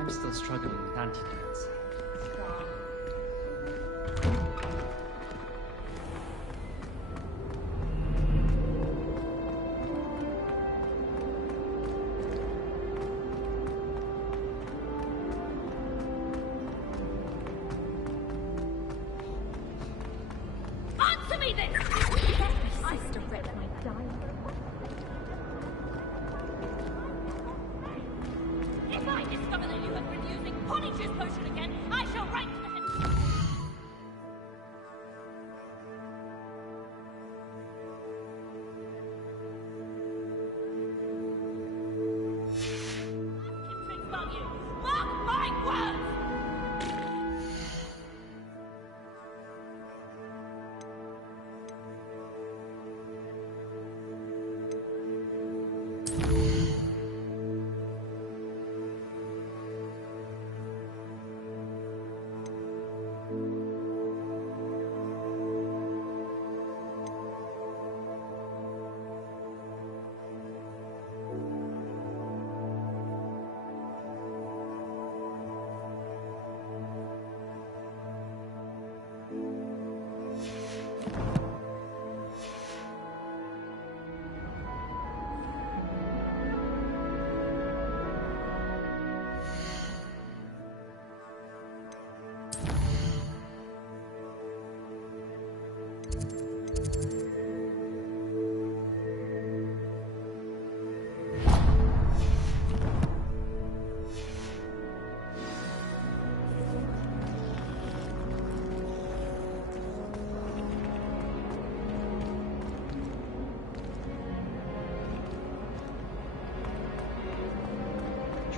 I'm still struggling with antidotes. Answer me this! My sister read my dying. If I discover that you have been using Ponych's potion again, I shall rank the head. Mark my words!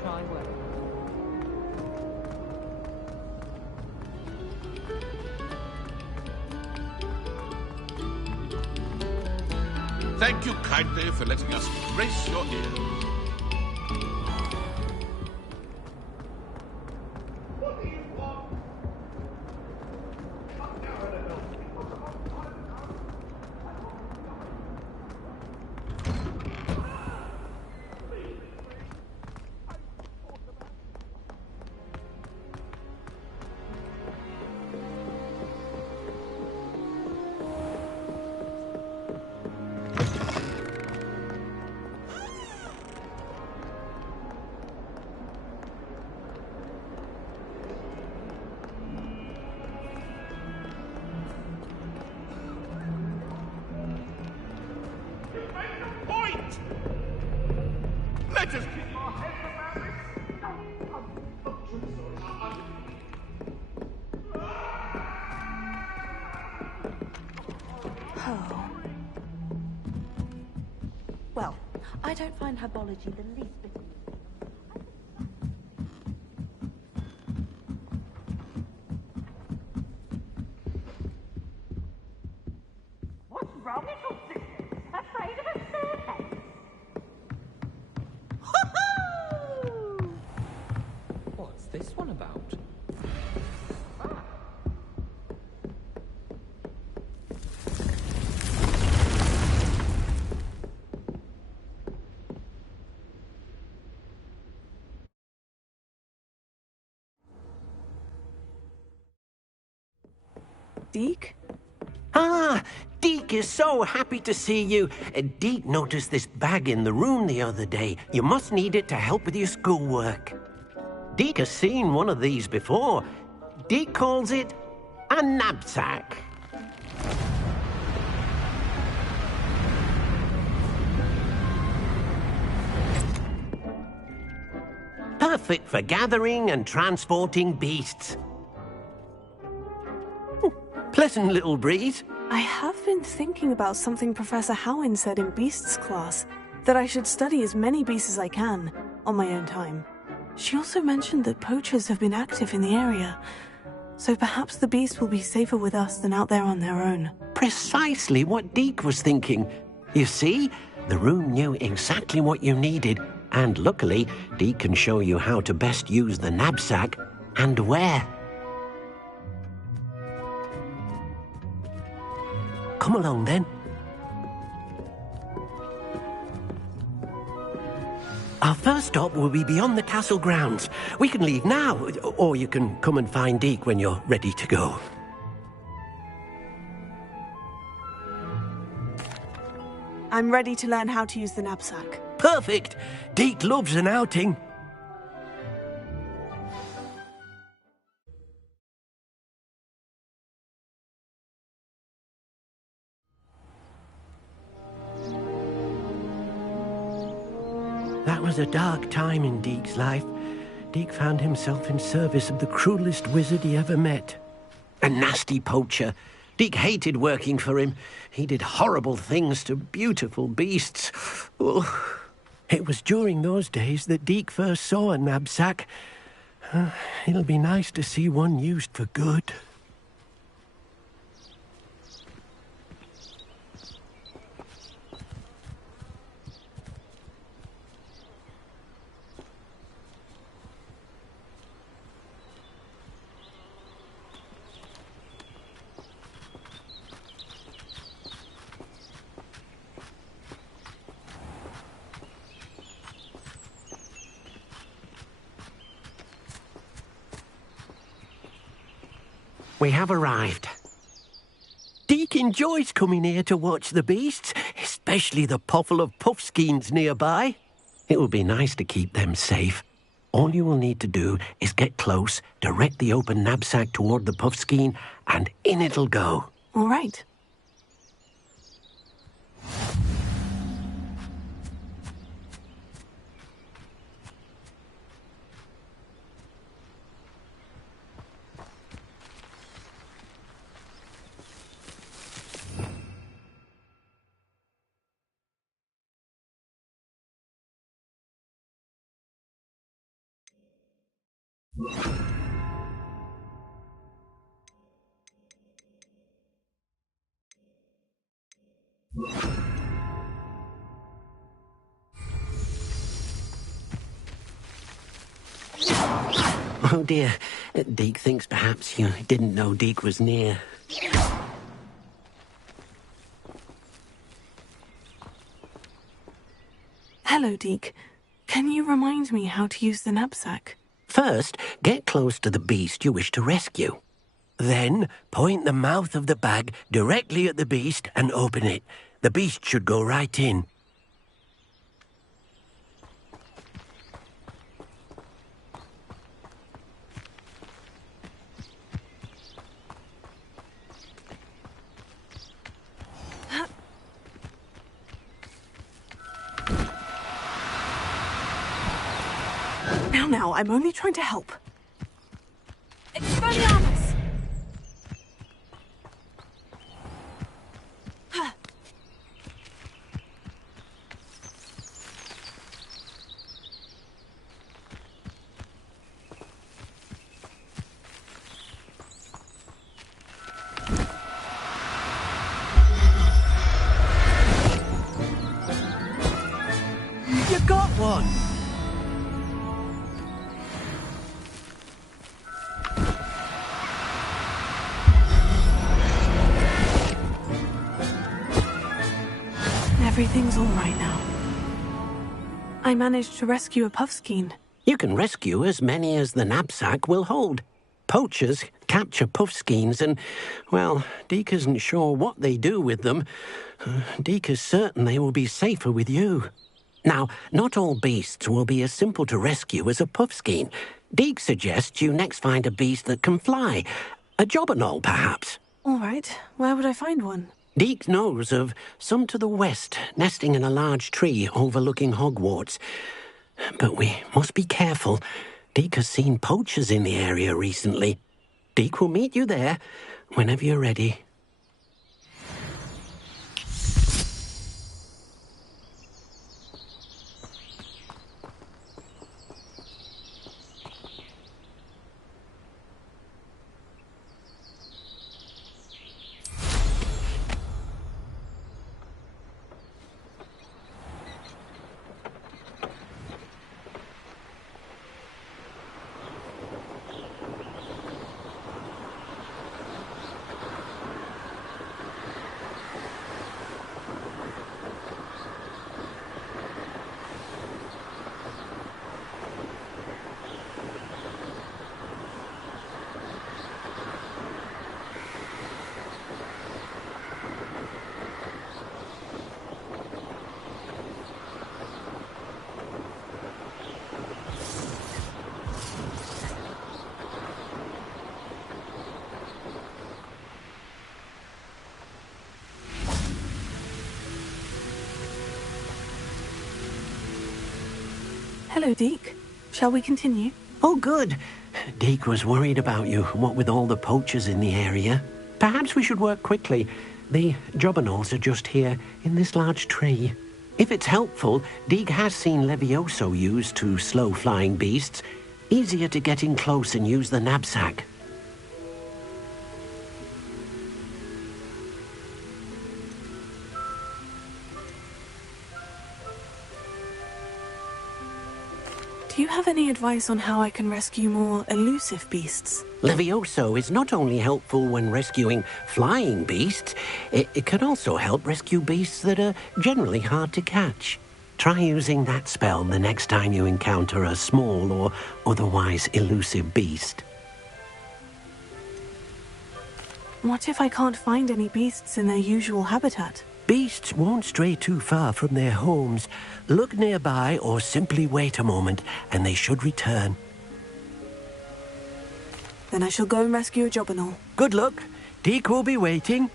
Try well. Thank you kindly for letting us grace your ears. What do you want? Come down a little. Point! Let us keep our heads about this. Oh. Well, I don't find herbology the least bit. What's wrong, little sister? Afraid of a staircase? Deke? Ah, Deke is so happy to see you. Deke noticed this bag in the room the other day. You must need it to help with your schoolwork. Deke has seen one of these before. Deke calls it a knapsack. Perfect for gathering and transporting beasts. Pleasant little breeze. I have been thinking about something Professor Howin said in Beasts class, that I should study as many beasts as I can, on my own time. She also mentioned that poachers have been active in the area, so perhaps the beasts will be safer with us than out there on their own. Precisely what Deke was thinking. You see, the room knew exactly what you needed, and luckily, Deke can show you how to best use the knapsack and where. Come along, then. Our first stop will be beyond the castle grounds. We can leave now, or you can come and find Deke when you're ready to go. I'm ready to learn how to use the knapsack. Perfect! Deke loves an outing. That was a dark time in Deke's life. Deke found himself in service of the cruelest wizard he ever met. A nasty poacher. Deke hated working for him. He did horrible things to beautiful beasts. Oh. It was during those days that Deke first saw a knapsack. It'll be nice to see one used for good. We have arrived. Deke enjoys coming here to watch the beasts, especially the potful of puffskeins nearby. It will be nice to keep them safe. All you will need to do is get close, direct the open knapsack toward the puffskein, and in it'll go. All right. Oh dear, Deke thinks perhaps you didn't know Deke was near. Hello, Deke. Can you remind me how to use the knapsack? First, get close to the beast you wish to rescue. Then, point the mouth of the bag directly at the beast and open it. The beast should go right in. Now, I'm only trying to help. Expelliarmus! You got one! Everything's all right now. I managed to rescue a puffskein. You can rescue as many as the knapsack will hold. Poachers capture puffskeins and, well, Deke isn't sure what they do with them. Deke is certain they will be safer with you. Now, not all beasts will be as simple to rescue as a puffskein. Deke suggests you next find a beast that can fly. A jobberknoll, perhaps. All right. Where would I find one? Deke knows of some to the west, nesting in a large tree overlooking Hogwarts. But we must be careful. Deke has seen poachers in the area recently. Deke will meet you there whenever you're ready. Hello, Deke. Shall we continue? Oh, good. Deke was worried about you, what with all the poachers in the area. Perhaps we should work quickly. The jobberknolls are just here, in this large tree. If it's helpful, Deke has seen Levioso used to slow flying beasts. Easier to get in close and use the knapsack. Do you have any advice on how I can rescue more elusive beasts? Levioso is not only helpful when rescuing flying beasts, it can also help rescue beasts that are generally hard to catch. Try using that spell the next time you encounter a small or otherwise elusive beast. What if I can't find any beasts in their usual habitat? Beasts won't stray too far from their homes. Look nearby or simply wait a moment, and they should return. Then I shall go and rescue a jobberknoll. Good luck. Deke will be waiting.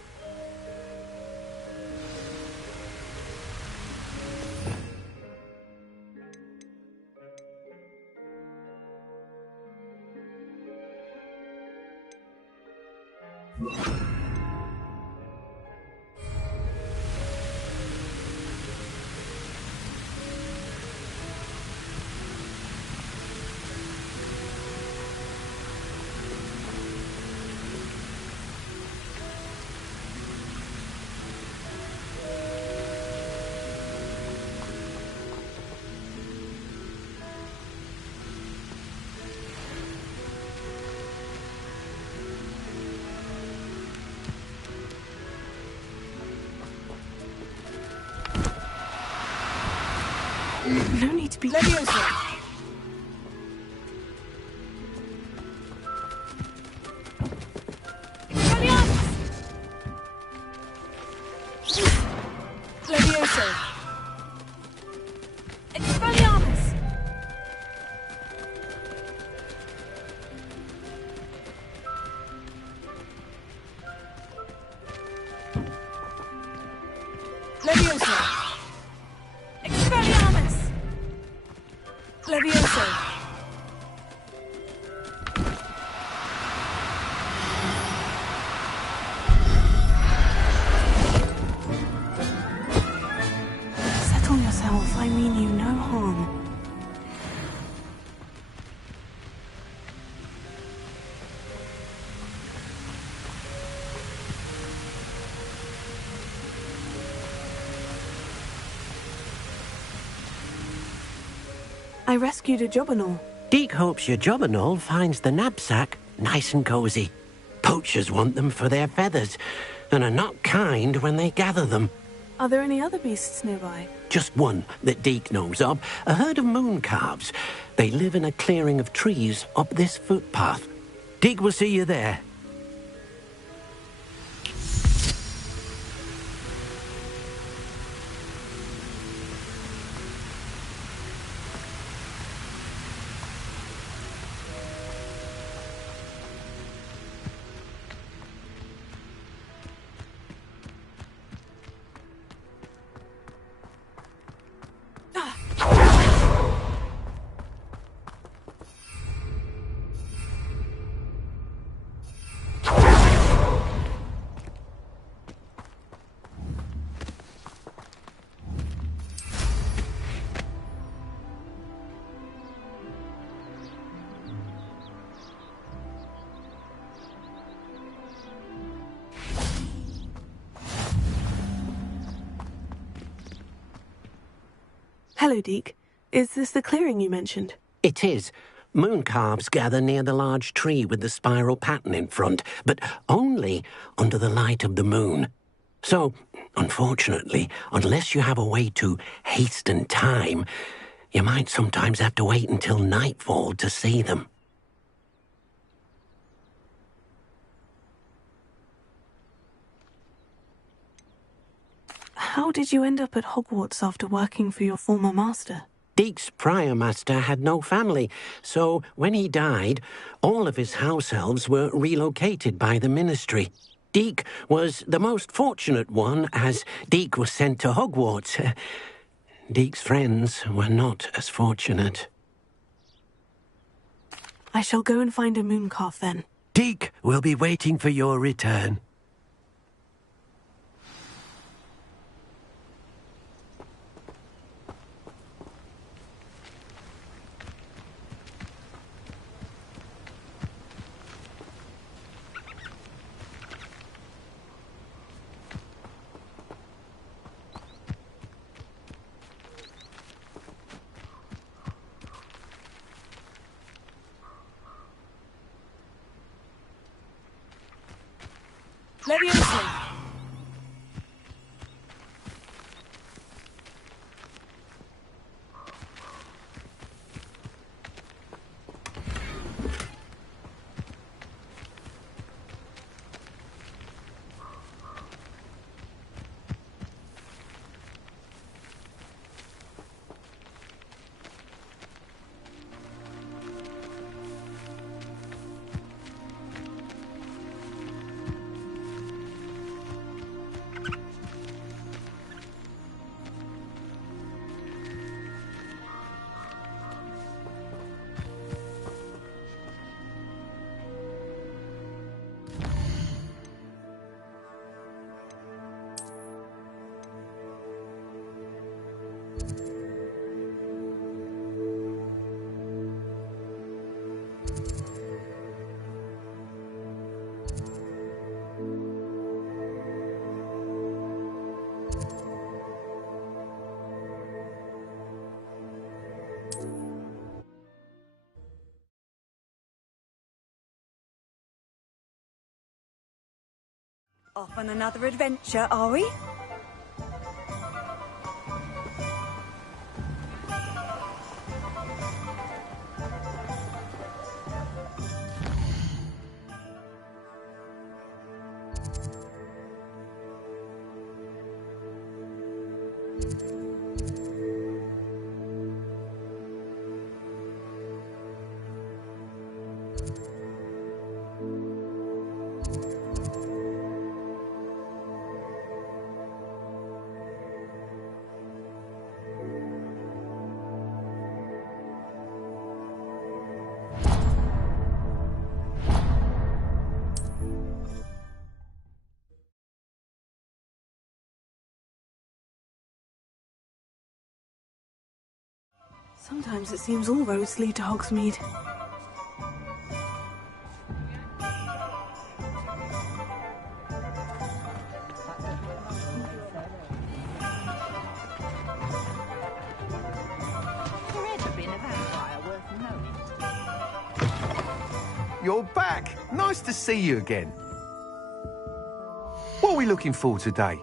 No need to be... Levioso! Levioso! Expelliarmus! Levioso! Expelliarmus! Levioso! Settle yourself. I mean you no harm. I rescued a jobberknoll. Deke hopes your jobberknoll finds the knapsack nice and cozy. Poachers want them for their feathers, and are not kind when they gather them. Are there any other beasts nearby? Just one that Deke knows of, a herd of mooncalves. They live in a clearing of trees up this footpath. Deek will see you there. Hello, Deek. Is this the clearing you mentioned? It is. Moon calves gather near the large tree with the spiral pattern in front, but only under the light of the moon. So, unfortunately, unless you have a way to hasten time, you might sometimes have to wait until nightfall to see them. How did you end up at Hogwarts after working for your former master? Deek's prior master had no family, so when he died, all of his house elves were relocated by the ministry. Deek was the most fortunate one, as Deek was sent to Hogwarts. Deek's friends were not as fortunate. I shall go and find a mooncalf then. Deek will be waiting for your return. Leviosa! Off on another adventure, are we? Sometimes it seems all roads lead to Hogsmeade. You're back. Nice to see you again. What are we looking for today?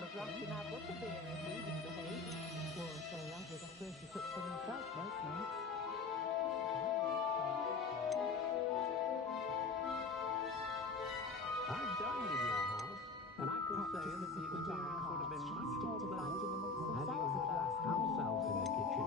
was rocking our butterbeer if we didn't behave. Well, so I did. I swear she took some herself most nights. I've dined in your house, and I can say that the experience would have been much more pleasant had you had a house elf in the kitchen.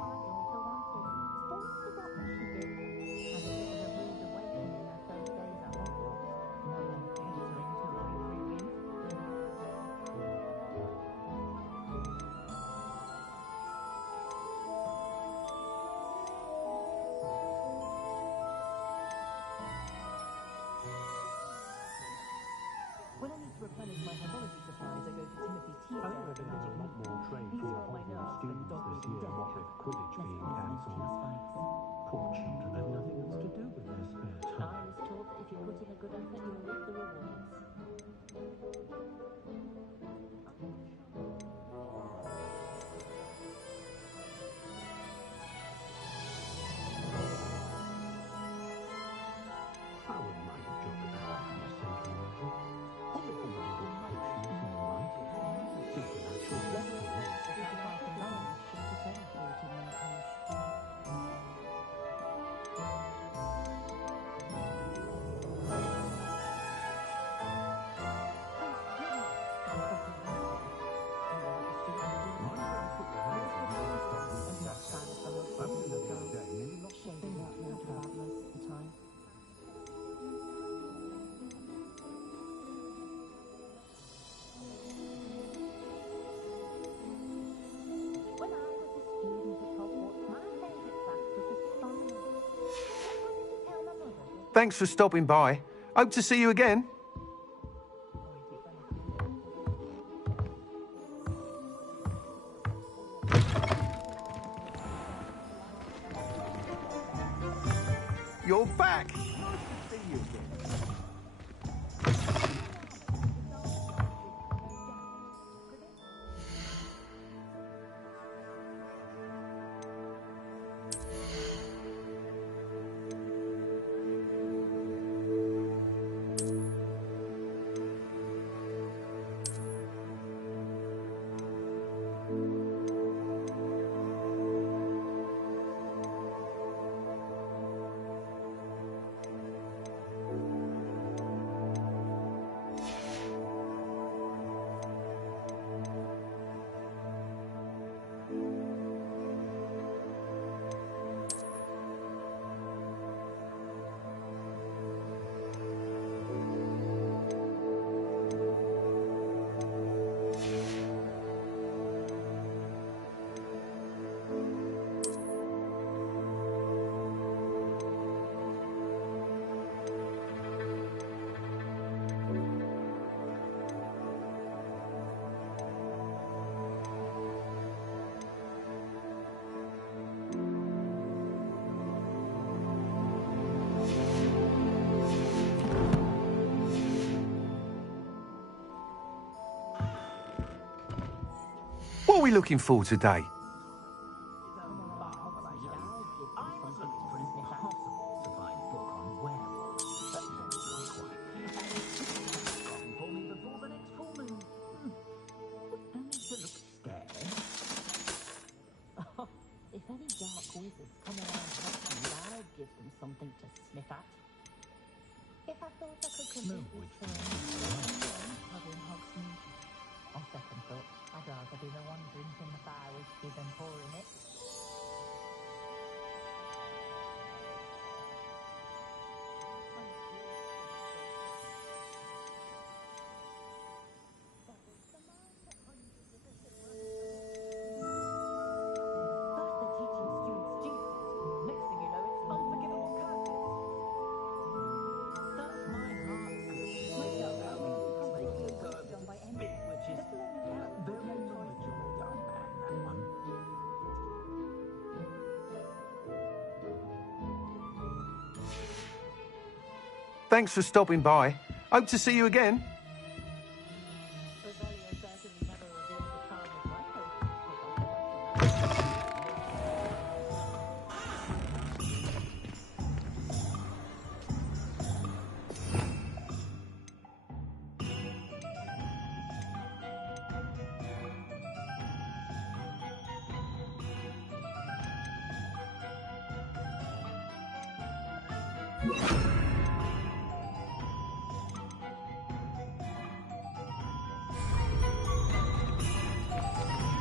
When I need to replenish my herbology supplies, I go to Timothy T. I think there are a lot more trained for Hogwarts students this year, what with Quidditch being cancelled. Poor children have nothing else to do with their spare I time. was told that if you put in a good effort, you'll reap the rewards. I wouldn't mind a job at the Alchemist Centre, Roger. Obviously, when you got potions and the like, supernatural blessings. When I was a student at Hogwarts, my favourite class was astronomy. I wanted to tell my mother. Thanks for stopping by. Hope to see you again. You're back. Nice to see you again. What are we looking for today? If any dark wizards come around Hogsmeade, I'll give them something to sniff at. If I thought I could convince this in Hogsmeade. On second thought, I'd rather be the one drinking the fire whiskey than pouring it. Thanks for stopping by. Hope to see you again.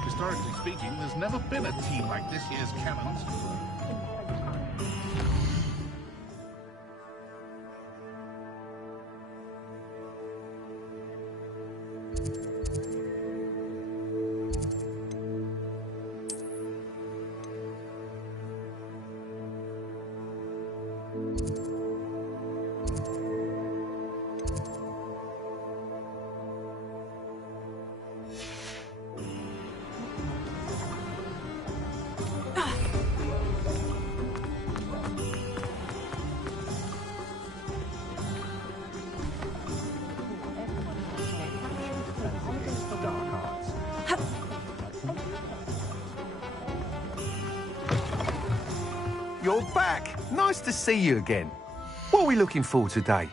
Historically speaking, there's never been a team like this year's Cannons. You're back. Nice to see you again. What are we looking for today?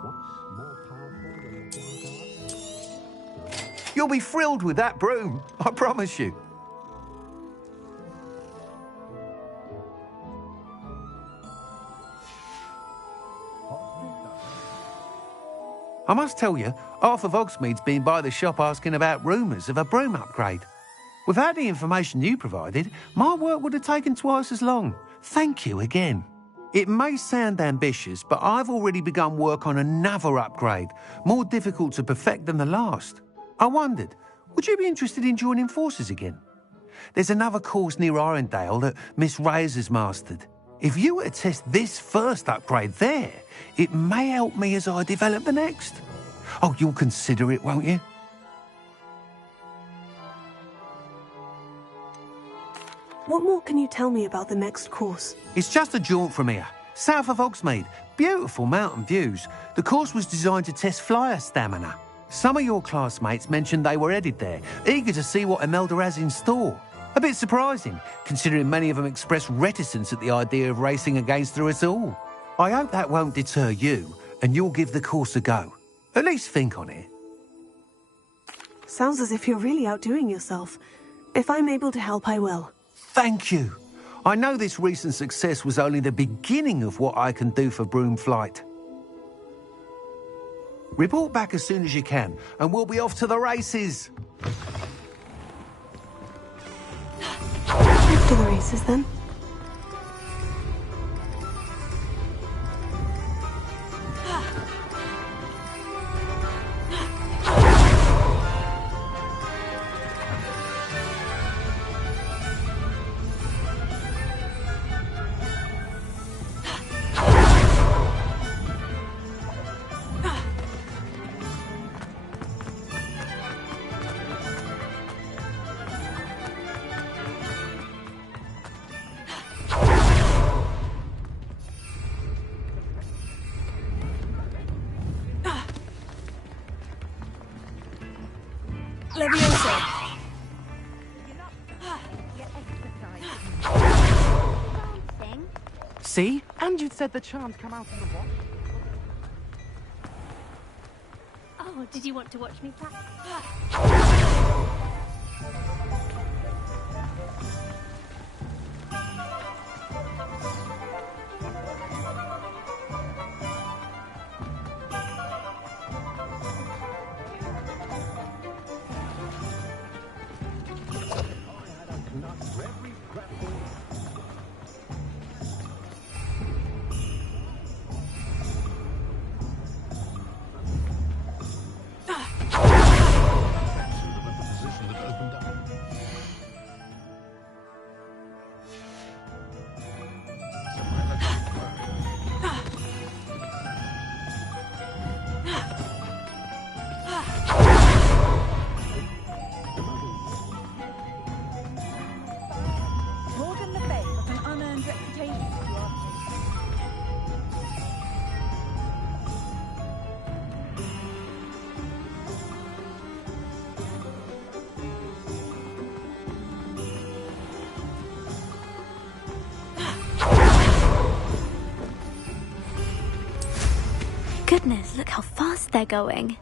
What's more powerful than the dark arts? You'll be thrilled with that broom, I promise you. I must tell you, half of Hogsmeade's been by the shop asking about rumours of a broom upgrade. Without the information you provided, my work would have taken twice as long. Thank you again. It may sound ambitious, but I've already begun work on another upgrade, more difficult to perfect than the last. I wondered, would you be interested in joining forces again? There's another course near Arendelle that Miss Reyes has mastered. If you were to test this first upgrade there, it may help me as I develop the next. Oh, you'll consider it, won't you? What more can you tell me about the next course? It's just a jaunt from here, south of Hogsmeade. Beautiful mountain views. The course was designed to test flyer stamina. Some of your classmates mentioned they were headed there, eager to see what Imelda has in store. A bit surprising, considering many of them expressed reticence at the idea of racing against her at all. I hope that won't deter you, and you'll give the course a go. At least think on it. Sounds as if you're really outdoing yourself. If I'm able to help, I will. Thank you. I know this recent success was only the beginning of what I can do for broom flight. Report back as soon as you can, and we'll be off to the races. Off to the races, then. See? And you'd said the charms come out in the wash. Oh, did you want to watch me practice? Goodness, look how fast they're going.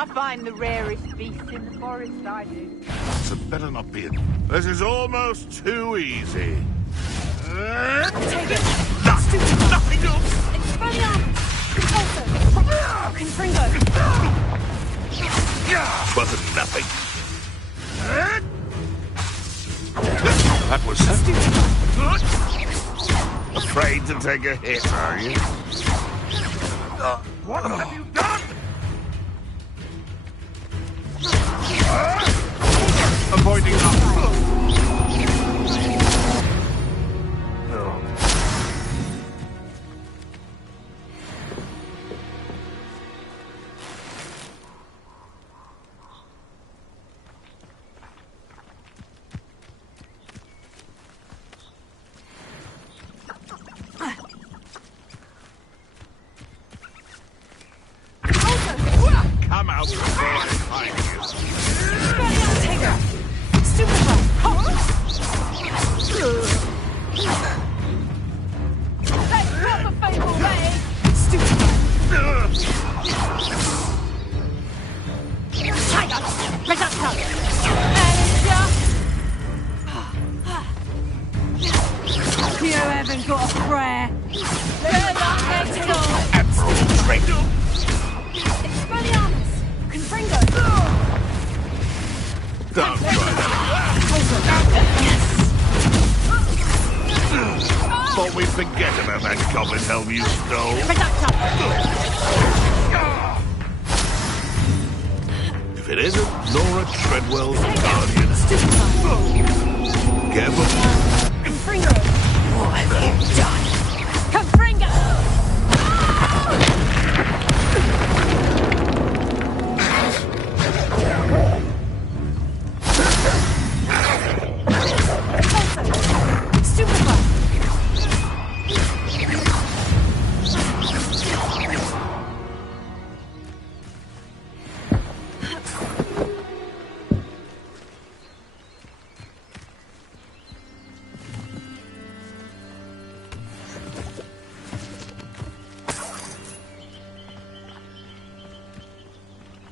I find the rarest beasts in the forest, I do. So better not be in. This is almost too easy. Take it! Nothing else! Expelliarmus! Repulsor! Confringo! Wasn't nothing. That was afraid to take a hit, are you? What have you done? I'm pointing up. Come out before I find you. Tiger! Stupefy! That's not the fatal way! Stupefy! Tiger! Reducto! And You haven't got a prayer! Emerald Traitor! Expelliarmus! Confringo! Don't try that. Thought we'd forget about that goblin helm you stole. If it isn't Nora Treadwell's guardian. Careful. Confringo! What have you done? Confringo! Stupefy!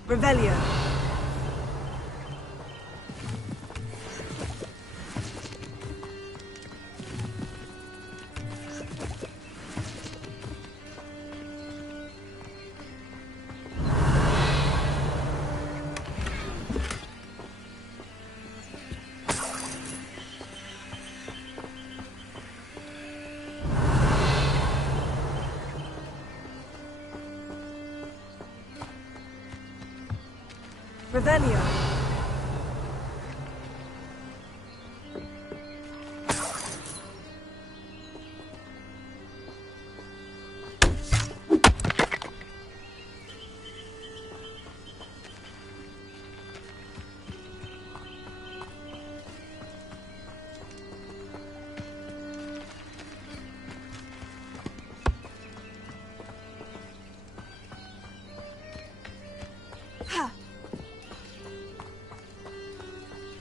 Revelio. Revelio.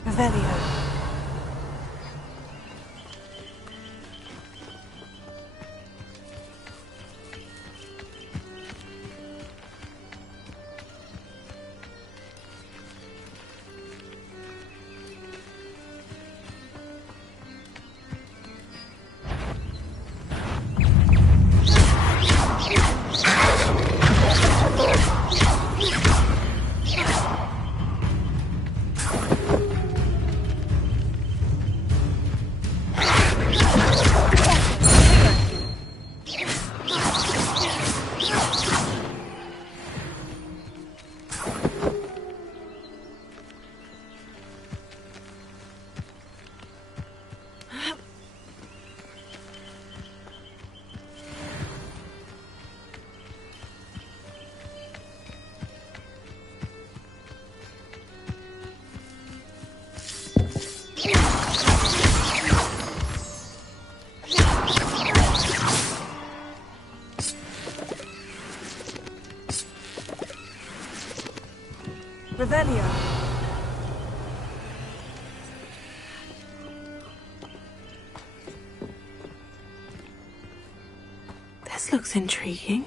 Revelio. Revelio. This looks intriguing.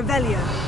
Revelio.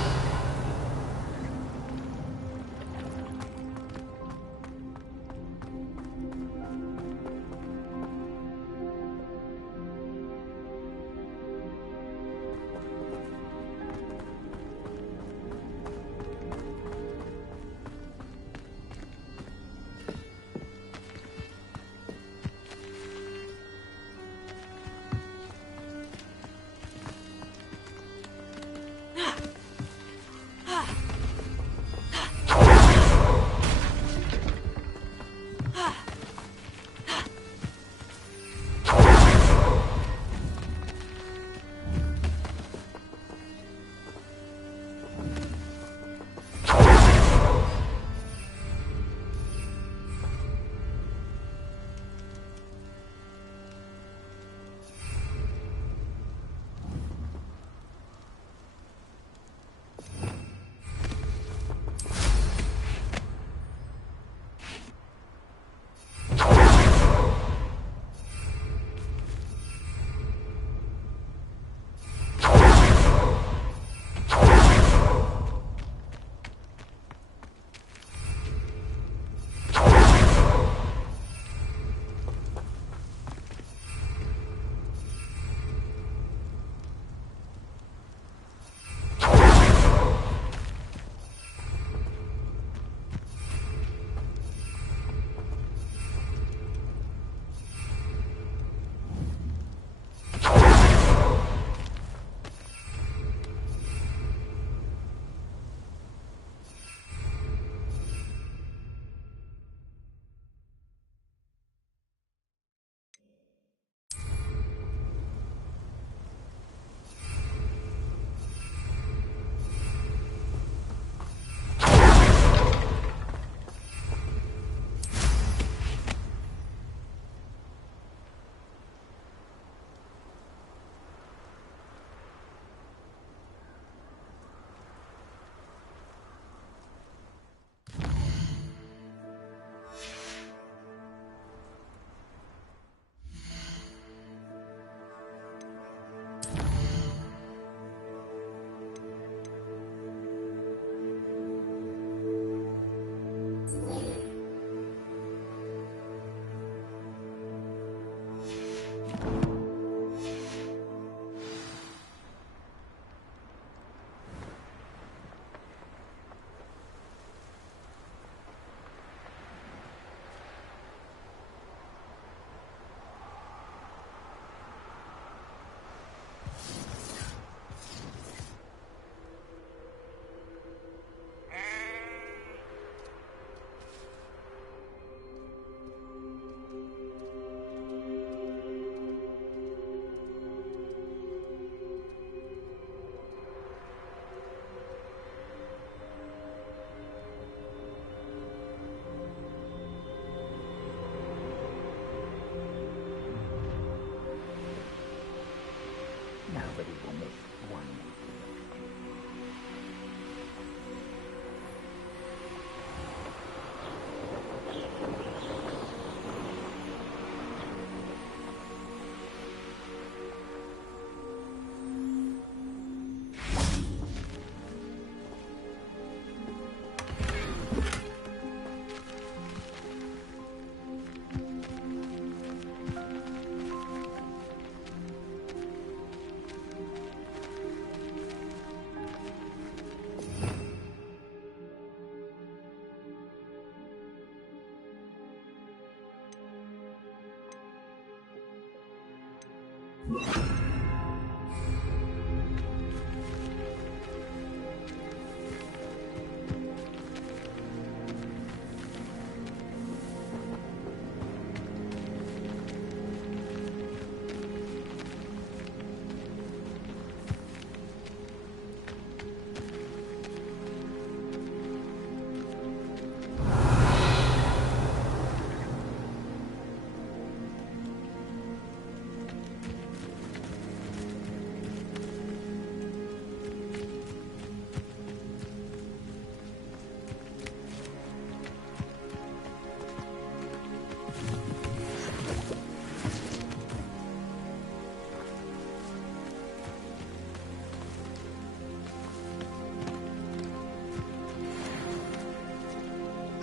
Nobody will miss one.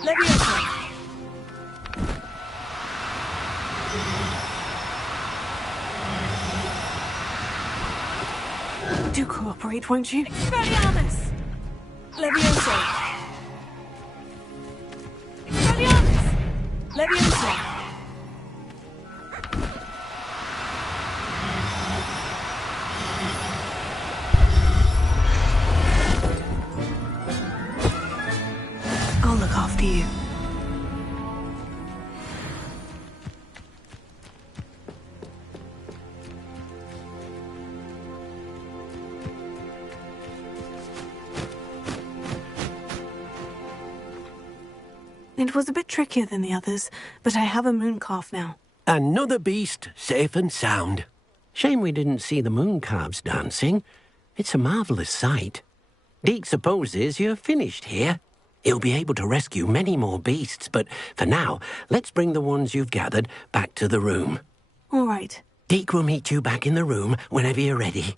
Leviosa! Do cooperate, won't you? Expelliarmus! Leviosa! Expelliarmus! Leviosa! I'll look after you. It was a bit trickier than the others, but I have a moon calf now. Another beast, safe and sound. Shame we didn't see the moon calves dancing. It's a marvellous sight. Deke supposes you're finished here. He'll be able to rescue many more beasts, but for now, let's bring the ones you've gathered back to the room. All right. Deke will meet you back in the room whenever you're ready.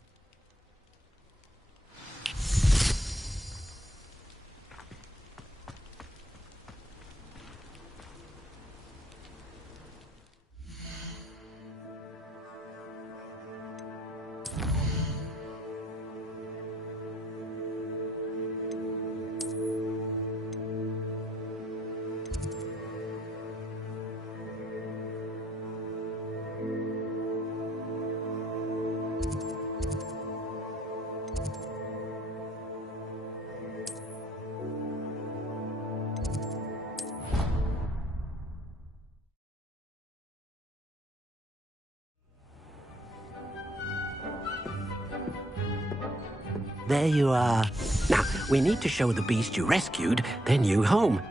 There you are. Now, we need to show the beast you rescued their new home.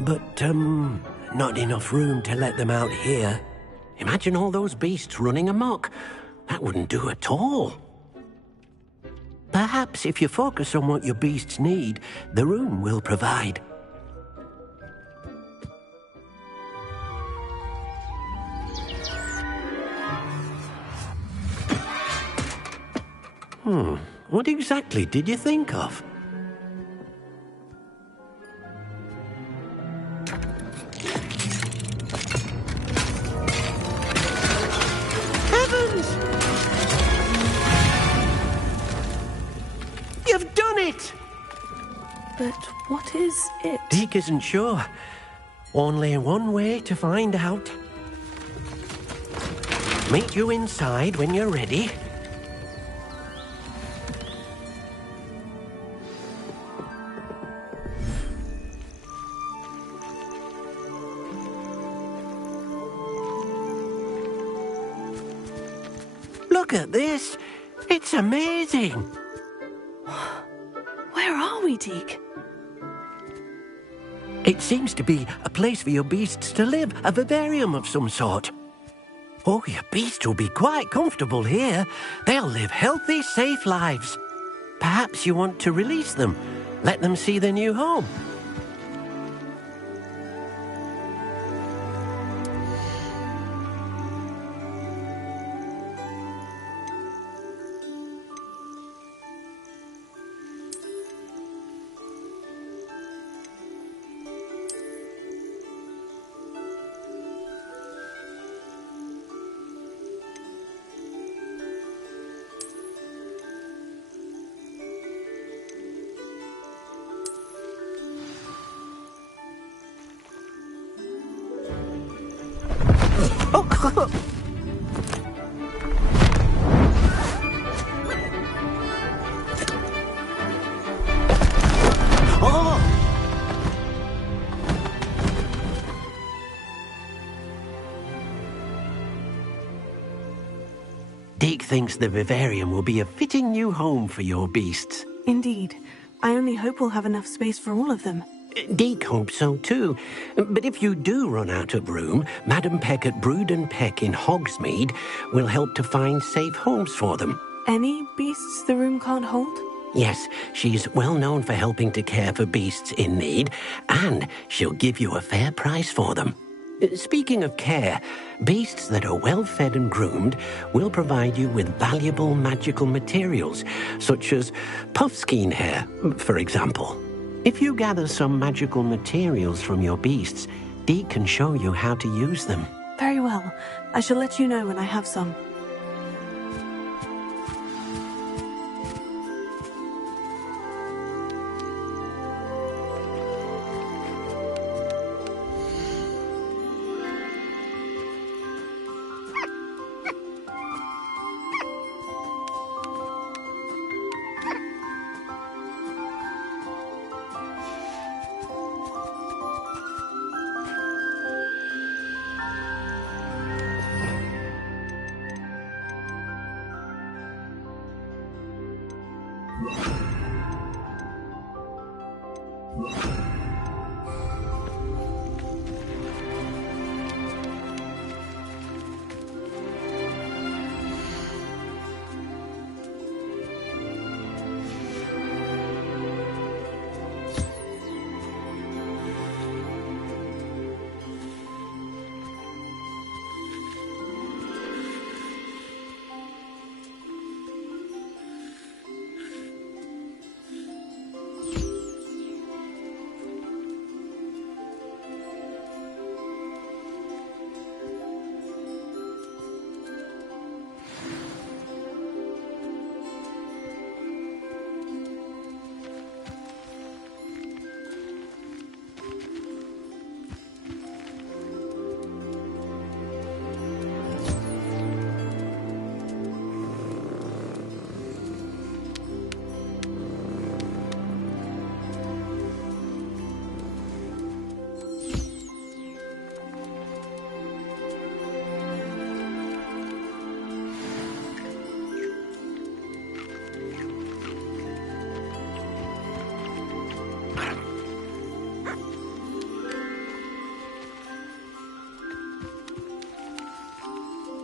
But, not enough room to let them out here. Imagine all those beasts running amok. That wouldn't do at all. Perhaps if you focus on what your beasts need, the room will provide. What exactly did you think of? Heavens! You've done it! But what is it? Deke isn't sure. Only one way to find out. Meet you inside when you're ready. Look at this. It's amazing. Where are we, Deke? It seems to be a place for your beasts to live, a vivarium of some sort. Oh, your beasts will be quite comfortable here. They'll live healthy, safe lives. Perhaps you want to release them, let them see their new home. Deke thinks the vivarium will be a fitting new home for your beasts. Indeed. I only hope we'll have enough space for all of them. Deke hopes so too. But if you do run out of room, Madam Peck at Brood and Peck in Hogsmeade will help to find safe homes for them. Any beasts the room can't hold? Yes, she's well known for helping to care for beasts in need, and she'll give you a fair price for them. Speaking of care, beasts that are well fed and groomed will provide you with valuable magical materials, such as puffskein hair, for example. If you gather some magical materials from your beasts, Deke can show you how to use them. Very well. I shall let you know when I have some.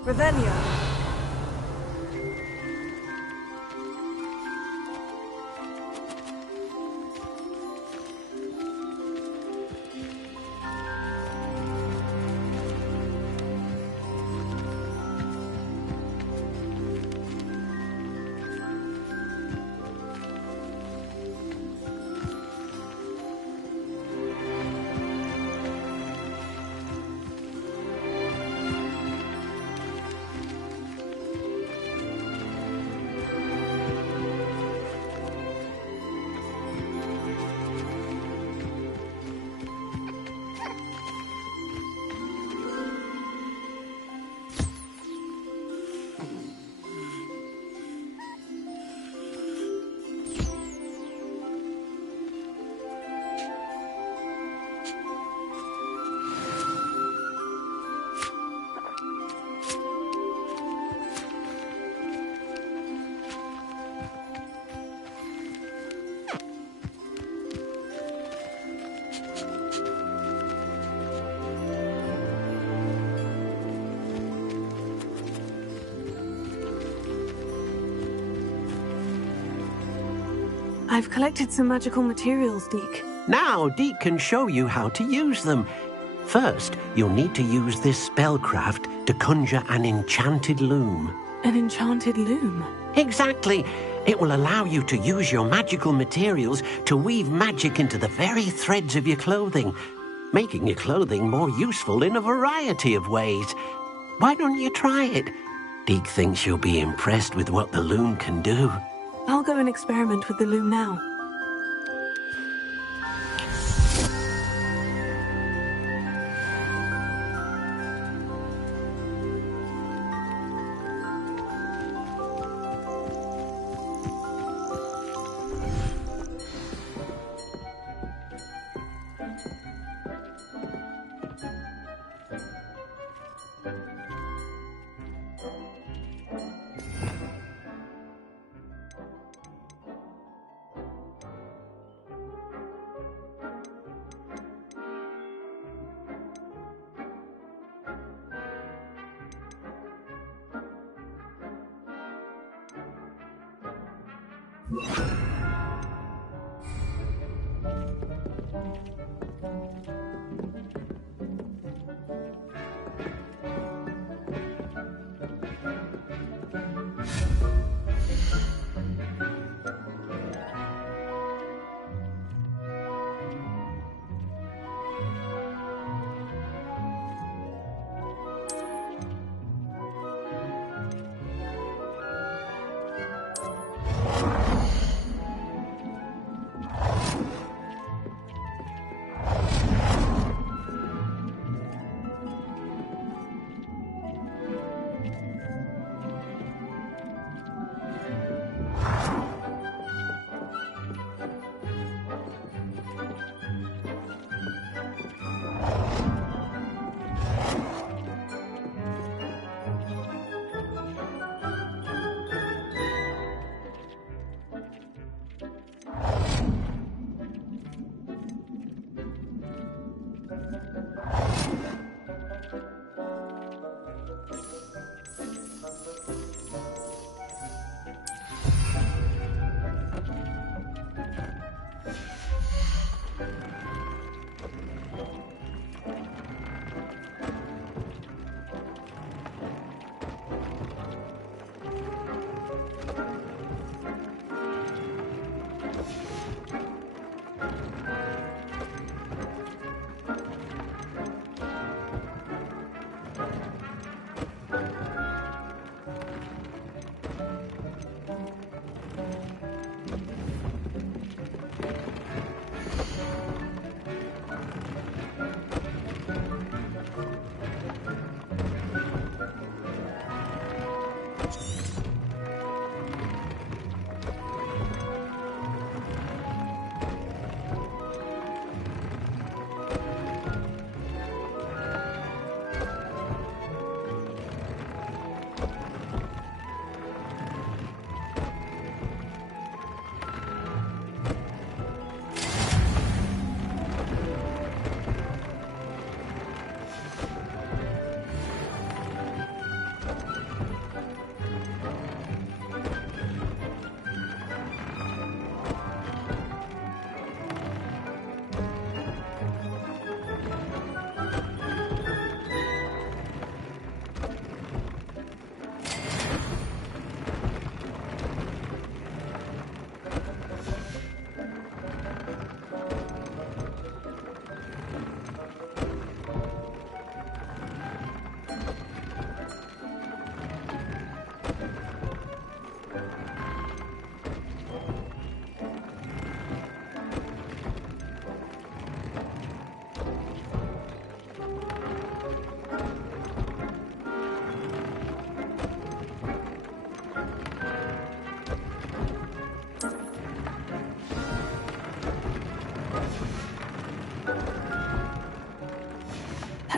Revelio. I've collected some magical materials, Deke. Now Deke can show you how to use them. First, you'll need to use this spellcraft to conjure an enchanted loom. An enchanted loom? Exactly. It will allow you to use your magical materials to weave magic into the very threads of your clothing, making your clothing more useful in a variety of ways. Why don't you try it? Deke thinks you'll be impressed with what the loom can do. I'll go and experiment with the loom now.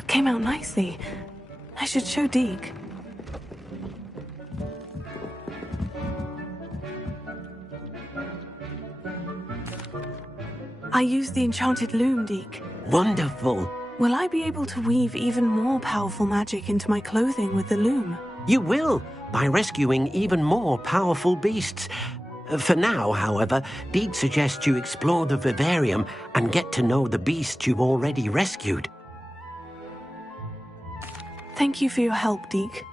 That came out nicely. I should show Deke. I used the enchanted loom, Deke. Wonderful. Will I be able to weave even more powerful magic into my clothing with the loom? You will, by rescuing even more powerful beasts. For now, however, Deke suggests you explore the vivarium and get to know the beasts you've already rescued. Thank you for your help, Deke.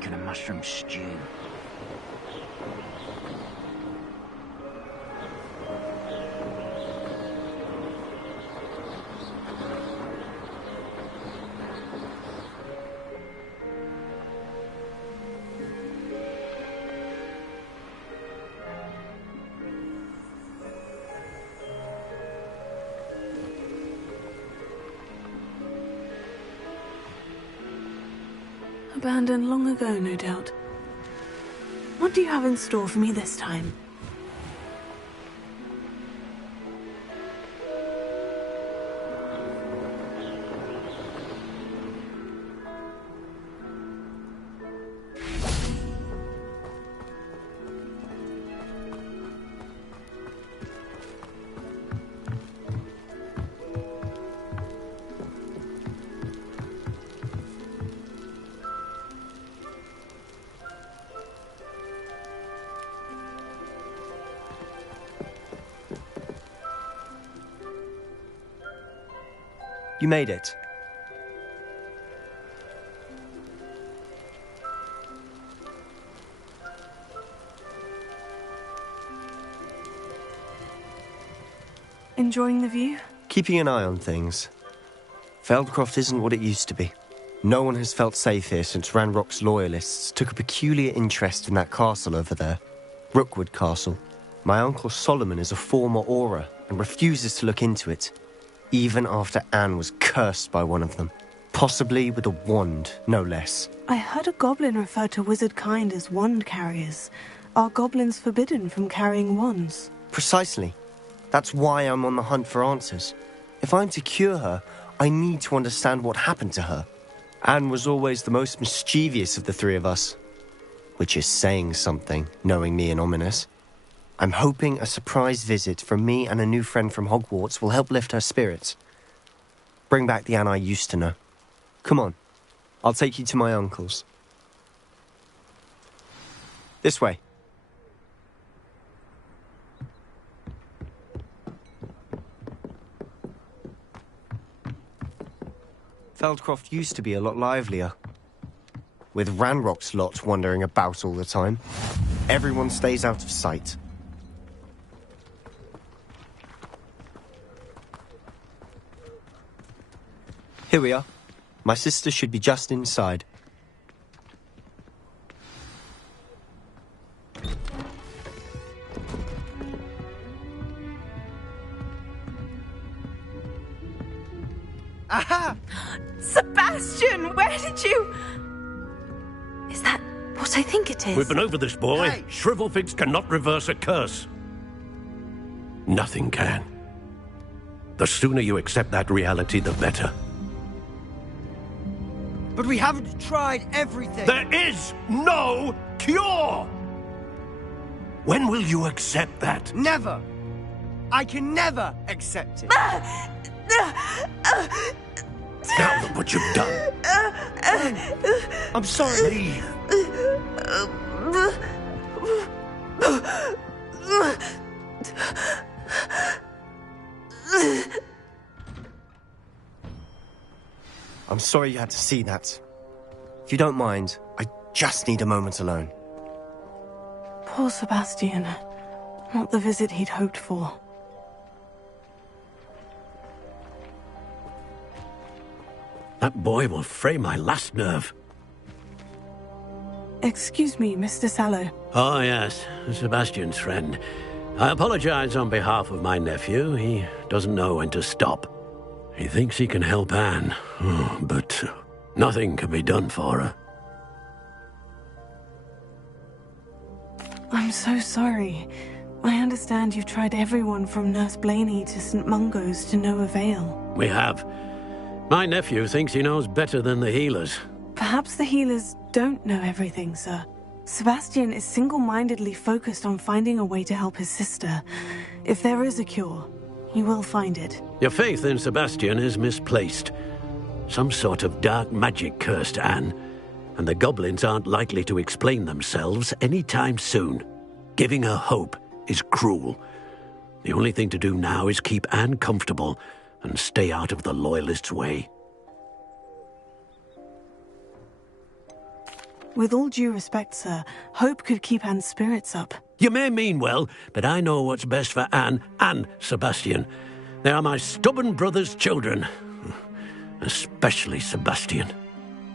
bacon and mushroom stew. Abandoned long ago, no doubt. What do you have in store for me this time? You made it. Enjoying the view? Keeping an eye on things. Feldcroft isn't what it used to be. No one has felt safe here since Ranrock's loyalists took a peculiar interest in that castle over there. Rookwood Castle. My uncle Solomon is a former Auror and refuses to look into it, even after Anne was cursed by one of them. Possibly with a wand, no less. I heard a goblin refer to wizard kind as wand carriers. Are goblins forbidden from carrying wands? Precisely. That's why I'm on the hunt for answers. If I'm to cure her, I need to understand what happened to her. Anne was always the most mischievous of the three of us. Which is saying something, knowing me and Ominous. I'm hoping a surprise visit from me and a new friend from Hogwarts will help lift her spirits. Bring back the Anne I used to know. Come on, I'll take you to my uncle's. This way. Feldcroft used to be a lot livelier. With Ranrock's lot wandering about all the time. Everyone stays out of sight. Here we are. My sister should be just inside. Aha! Sebastian, where did you... Is that what I think it is? We've been over this, boy. Hey. Shrivelfigs cannot reverse a curse. Nothing can. The sooner you accept that reality, the better. But we haven't tried everything. There is no cure! When will you accept that? Never. I can never accept it. Now look what you've done. I'm sorry. Leave. I'm sorry you had to see that. If you don't mind, I just need a moment alone. Poor Sebastian. Not the visit he'd hoped for. That boy will fray my last nerve. Excuse me, Mr. Sallow. Oh, yes, Sebastian's friend. I apologize on behalf of my nephew. He doesn't know when to stop. He thinks he can help Anne, but nothing can be done for her. I'm so sorry. I understand you've tried everyone from Nurse Blaney to St. Mungo's to no avail. We have. My nephew thinks he knows better than the healers. Perhaps the healers don't know everything, sir. Sebastian is single-mindedly focused on finding a way to help his sister. If there is a cure, he will find it. Your faith in Sebastian is misplaced. Some sort of dark magic cursed Anne, and the goblins aren't likely to explain themselves anytime soon. Giving her hope is cruel. The only thing to do now is keep Anne comfortable and stay out of the Loyalists' way. With all due respect, sir, hope could keep Anne's spirits up. You may mean well, but I know what's best for Anne and Sebastian. They are my stubborn brother's children. Especially Sebastian.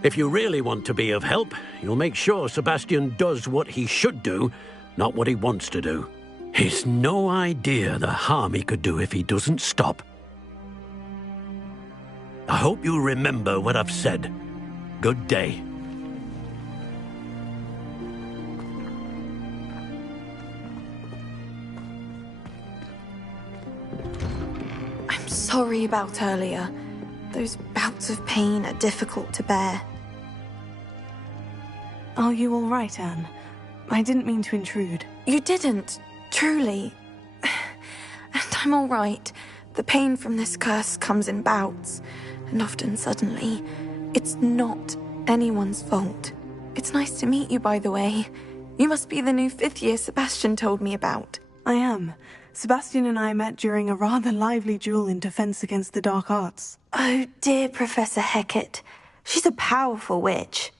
If you really want to be of help, you'll make sure Sebastian does what he should do, not what he wants to do. He's no idea the harm he could do if he doesn't stop. I hope you remember what I've said. Good day. I'm sorry about earlier. Those bouts of pain are difficult to bear. Are you all right, Anne? I didn't mean to intrude. You didn't, truly. And I'm all right. The pain from this curse comes in bouts, and often suddenly. It's not anyone's fault. It's nice to meet you, by the way. You must be the new 5th year Sebastian told me about. I am. Sebastian and I met during a rather lively duel in defense against the dark arts. Oh, dear Professor Hecat. She's a powerful witch.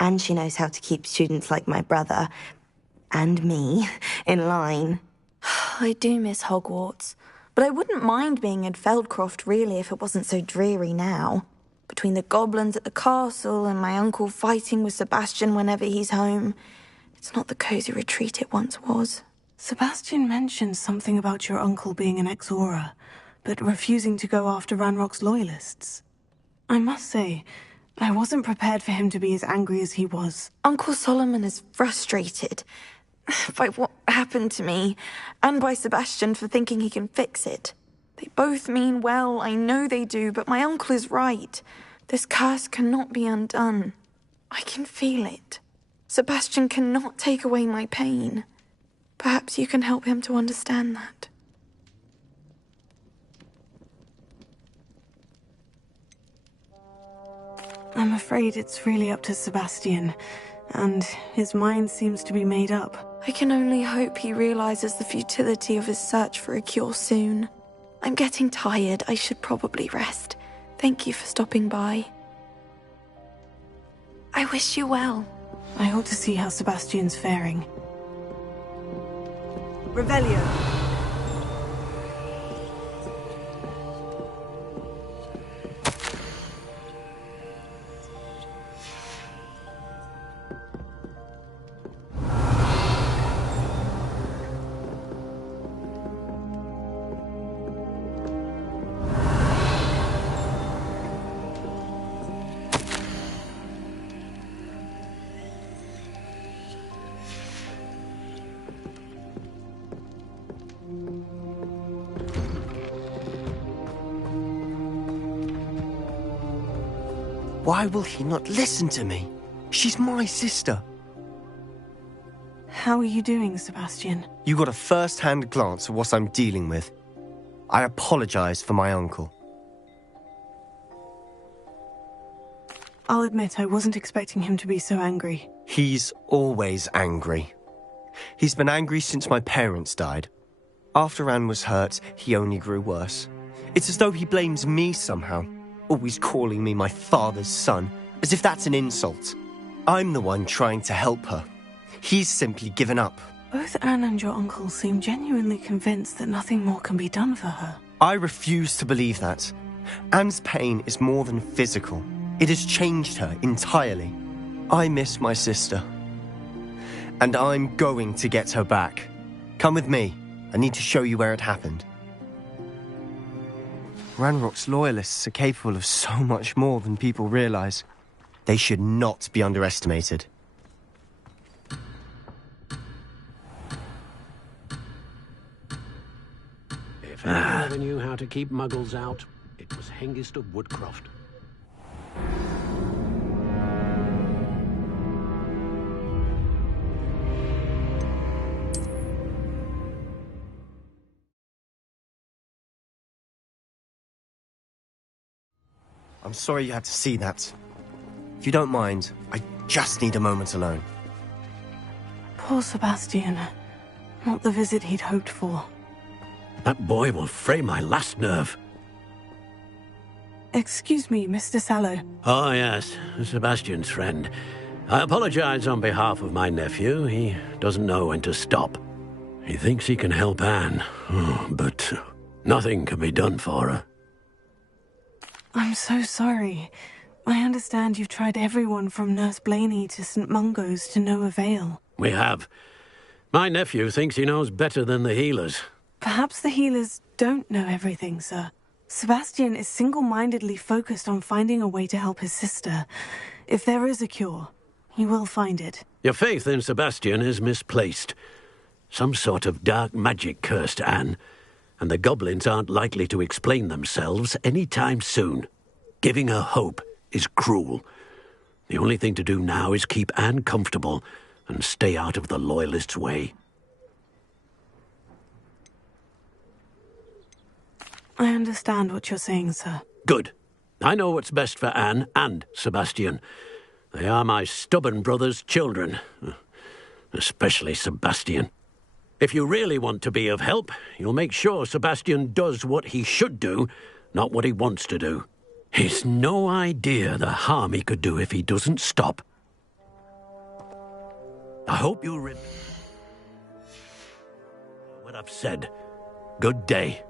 And she knows how to keep students like my brother, and me, in line. I do miss Hogwarts, but I wouldn't mind being in Feldcroft, really, if it wasn't so dreary now. Between the goblins at the castle and my uncle fighting with Sebastian whenever he's home, it's not the cosy retreat it once was. Sebastian mentioned something about your uncle being an ex-Auror, but refusing to go after Ranrock's loyalists. I must say, I wasn't prepared for him to be as angry as he was. Uncle Solomon is frustrated by what happened to me, and by Sebastian for thinking he can fix it. They both mean well, I know they do, but my uncle is right. This curse cannot be undone. I can feel it. Sebastian cannot take away my pain. Perhaps you can help him to understand that. I'm afraid it's really up to Sebastian, and his mind seems to be made up. I can only hope he realizes the futility of his search for a cure soon. I'm getting tired. I should probably rest. Thank you for stopping by. I wish you well. I hope to see how Sebastian's faring. Revelio. Why will he not listen to me? She's my sister. How are you doing, Sebastian? You got a first-hand glance at what I'm dealing with. I apologize for my uncle. I'll admit I wasn't expecting him to be so angry. He's always angry. He's been angry since my parents died. After Anne was hurt, he only grew worse. It's as though he blames me somehow, always calling me my father's son, as if that's an insult. I'm the one trying to help her. He's simply given up. Both Anne and your uncle seem genuinely convinced that nothing more can be done for her. I refuse to believe that. Anne's pain is more than physical. It has changed her entirely. I miss my sister. And I'm going to get her back. Come with me. I need to show you where it happened. Ranrock's loyalists are capable of so much more than people realize. They should not be underestimated. If anyone ever knew how to keep muggles out, it was Hengist of Woodcroft. I'm sorry you had to see that. If you don't mind, I just need a moment alone. Poor Sebastian. Not the visit he'd hoped for. That boy will fray my last nerve. Excuse me, Mr. Sallow. Oh, yes, Sebastian's friend. I apologize on behalf of my nephew. He doesn't know when to stop. He thinks he can help Anne, but nothing can be done for her. I'm so sorry. I understand you've tried everyone from Nurse Blaney to St. Mungo's to no avail. We have. My nephew thinks he knows better than the healers. Perhaps the healers don't know everything, sir. Sebastian is single-mindedly focused on finding a way to help his sister. If there is a cure, he will find it. Your faith in Sebastian is misplaced. Some sort of dark magic cursed Anne, and the goblins aren't likely to explain themselves any time soon. Giving her hope is cruel. The only thing to do now is keep Anne comfortable and stay out of the Loyalists' way. I understand what you're saying, sir. Good. I know what's best for Anne and Sebastian. They are my stubborn brother's children. Especially Sebastian. If you really want to be of help, you'll make sure Sebastian does what he should do, not what he wants to do. He's no idea the harm he could do if he doesn't stop. I hope you remember what I've said. Good day.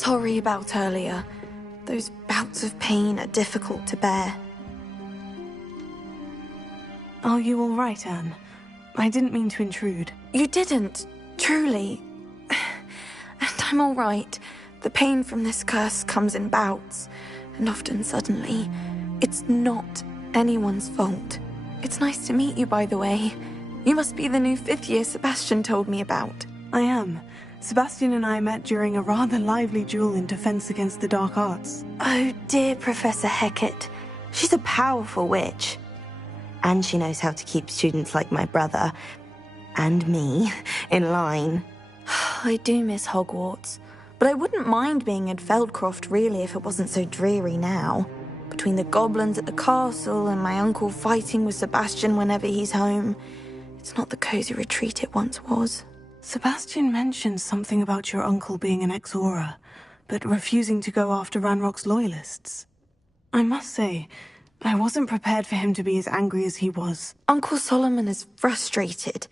sorry about earlier. Those bouts of pain are difficult to bear. Are you all right, Anne? I didn't mean to intrude. You didn't, truly. And I'm all right. The pain from this curse comes in bouts, and often suddenly. It's not anyone's fault. It's nice to meet you, by the way. You must be the new 5th year Sebastian told me about. I am. Sebastian and I met during a rather lively duel in defense against the dark arts. Oh, dear Professor Hecat. She's a powerful witch. And she knows how to keep students like my brother, and me, in line. I do miss Hogwarts, but I wouldn't mind being in Feldcroft, really, if it wasn't so dreary now. Between the goblins at the castle and my uncle fighting with Sebastian whenever he's home, it's not the cozy retreat it once was. Sebastian mentioned something about your uncle being an ex-Auror, but refusing to go after Ranrock's loyalists. I must say, I wasn't prepared for him to be as angry as he was. Uncle Solomon is frustrated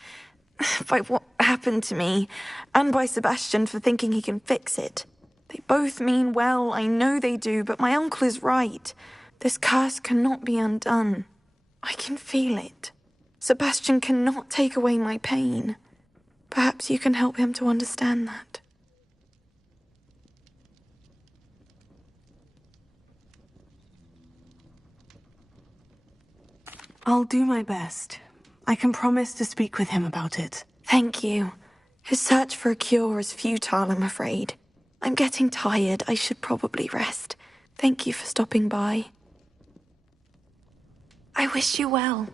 by what happened to me, and by Sebastian for thinking he can fix it. They both mean well, I know they do, but my uncle is right. This curse cannot be undone. I can feel it. Sebastian cannot take away my pain. Perhaps you can help him to understand that. I'll do my best. I can promise to speak with him about it. Thank you. His search for a cure is futile, I'm afraid. I'm getting tired. I should probably rest. Thank you for stopping by. I wish you well.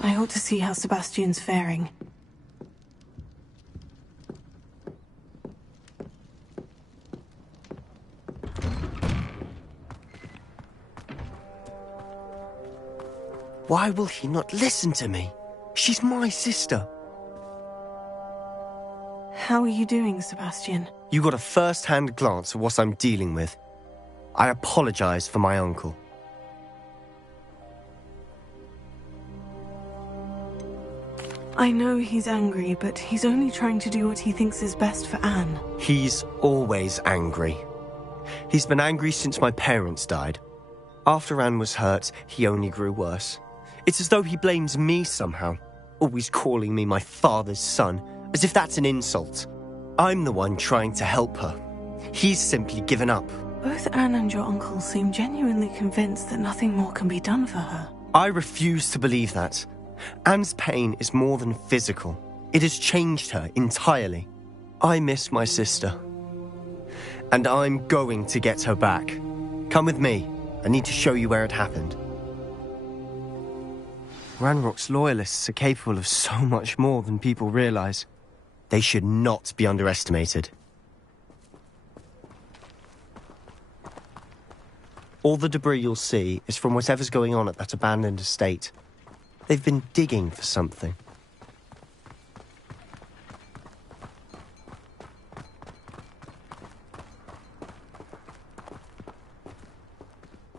I ought to see how Sebastian's faring. Why will he not listen to me? She's my sister. How are you doing, Sebastian? You got a first-hand glance at what I'm dealing with. I apologize for my uncle. I know he's angry, but he's only trying to do what he thinks is best for Anne. He's always angry. He's been angry since my parents died. After Anne was hurt, he only grew worse. It's as though he blames me somehow, always calling me my father's son, as if that's an insult. I'm the one trying to help her. He's simply given up. Both Anne and your uncle seem genuinely convinced that nothing more can be done for her. I refuse to believe that. Anne's pain is more than physical. It has changed her entirely. I miss my sister. And I'm going to get her back. Come with me. I need to show you where it happened. Ranrock's loyalists are capable of so much more than people realize. They should not be underestimated. All the debris you'll see is from whatever's going on at that abandoned estate. They've been digging for something.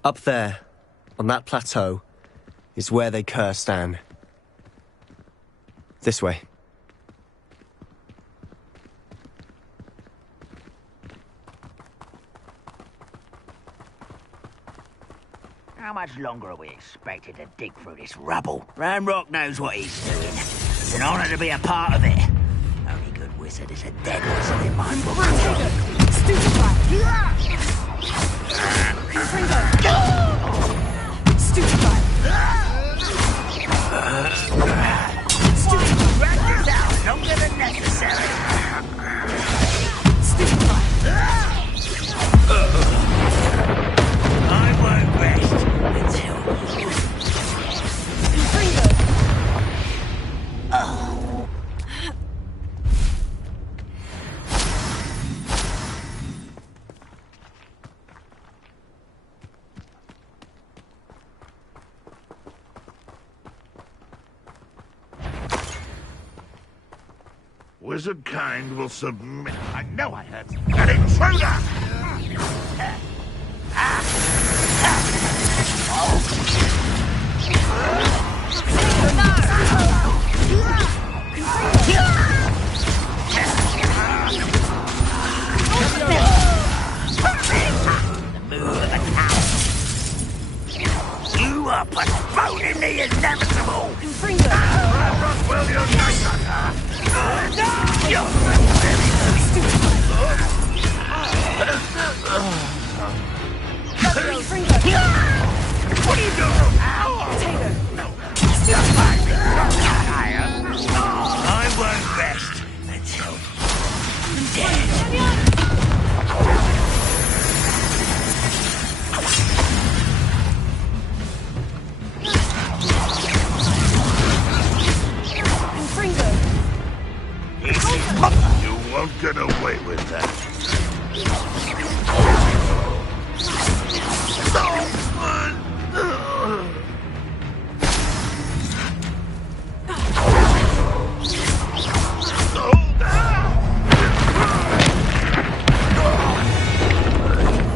Up there, on that plateau, is where they cursed Anne. This way. How much longer are we expected to dig through this rubble? Ranrock knows what he's doing. It's an honor to be a part of it. Only good wizard is a dead wizard in my book. Practice out longer than necessary. I won't rest until you. Wizard kind will submit. I know I heard an intruder! What are you doing? I won't rest until you're dead. You won't get away with that.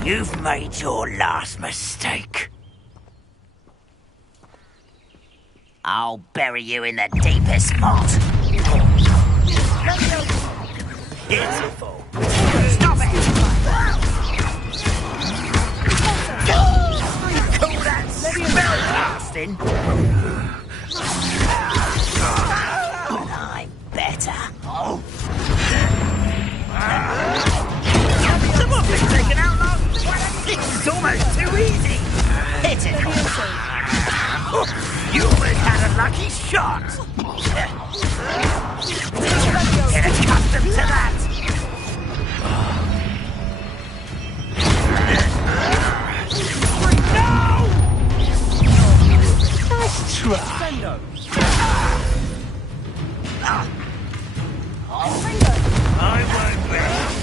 You've made your last mistake. I'll bury you in the deepest moat. Pitiful. Stop it! Call that spell casting? But I'm better. Some of it's taken out long. This is almost too easy. Pitiful. You almost had a lucky shot. Get accustomed to that. No! Nice try. I won't rest.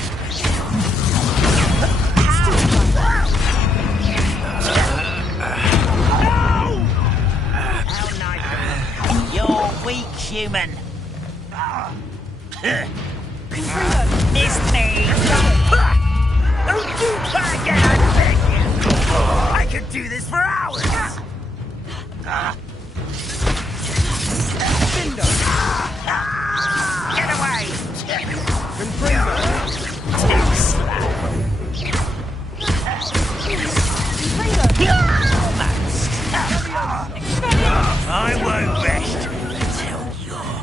You're weak, human. Missed me. Don't you try again, I beg you. I could do this for hours. Get away. Too slow. I won't rest until you're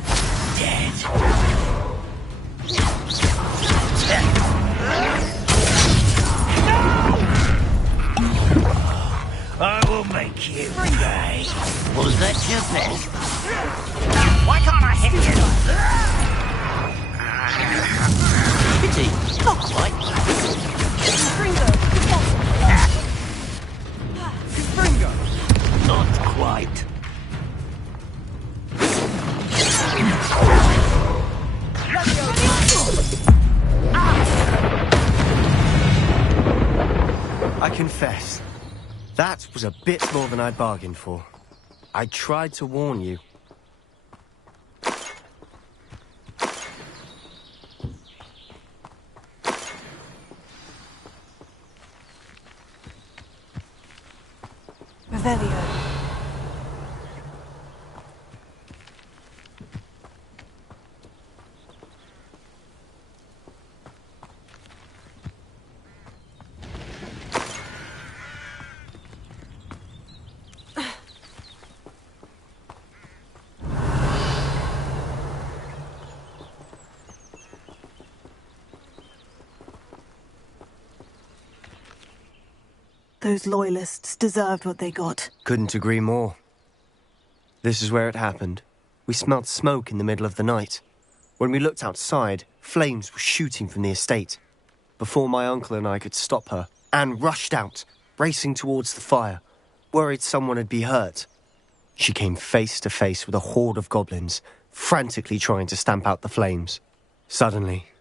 dead. I will make you pay. Was that your best? Why can't I hit you? Pity, not quite. Not quite. I confess, that was a bit more than I bargained for. I tried to warn you. Revelio. Those loyalists deserved what they got. Couldn't agree more. This is where it happened. We smelled smoke in the middle of the night. When we looked outside, flames were shooting from the estate. Before my uncle and I could stop her, Anne rushed out, racing towards the fire, worried someone had been hurt. She came face to face with a horde of goblins, frantically trying to stamp out the flames. Suddenly,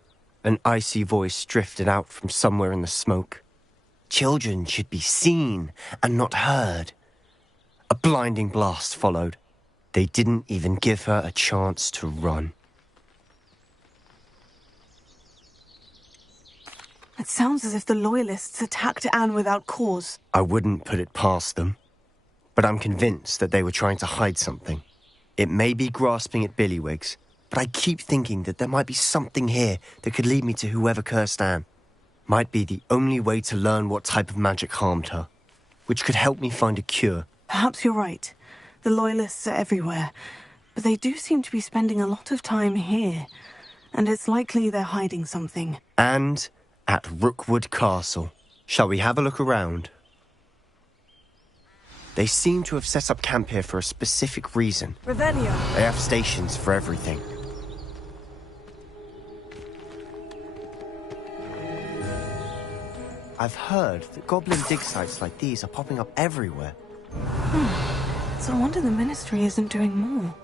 an icy voice drifted out from somewhere in the smoke. Children should be seen and not heard. A blinding blast followed. They didn't even give her a chance to run. It sounds as if the Loyalists attacked Anne without cause. I wouldn't put it past them, but I'm convinced that they were trying to hide something. It may be grasping at Billywigs, but I keep thinking that there might be something here that could lead me to whoever cursed Anne. Might be the only way to learn what type of magic harmed her, which could help me find a cure. Perhaps you're right. The Loyalists are everywhere, but they do seem to be spending a lot of time here, and it's likely they're hiding something. And at Rookwood Castle. Shall we have a look around? They seem to have set up camp here for a specific reason. Revelio. They have stations for everything. I've heard that goblin dig sites like these are popping up everywhere. So I wonder the Ministry isn't doing more.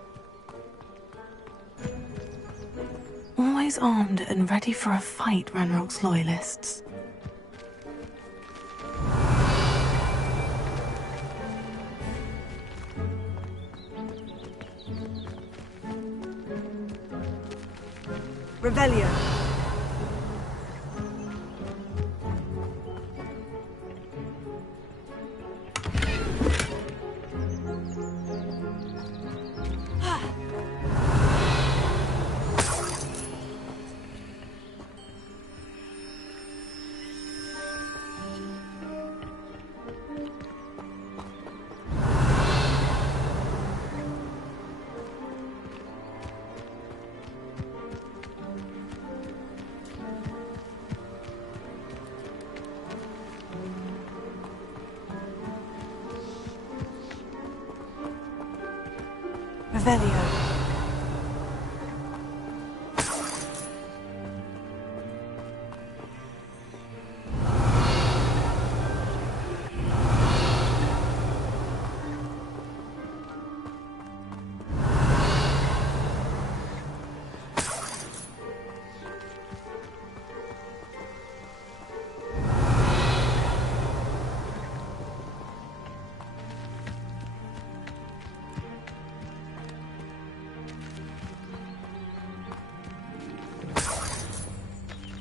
Always armed and ready for a fight, Ranrock's loyalists. Revelio. Revelio.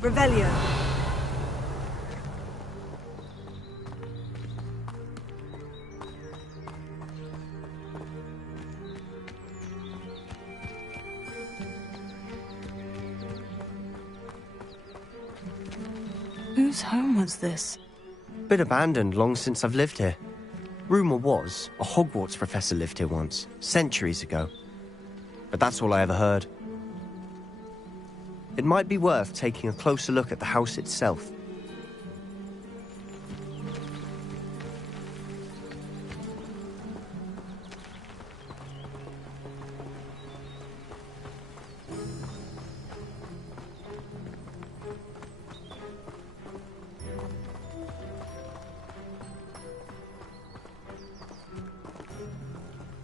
Revelio. Whose home was this? Been abandoned long since I've lived here. Rumour was a Hogwarts professor lived here once, centuries ago. But that's all I ever heard. It might be worth taking a closer look at the house itself.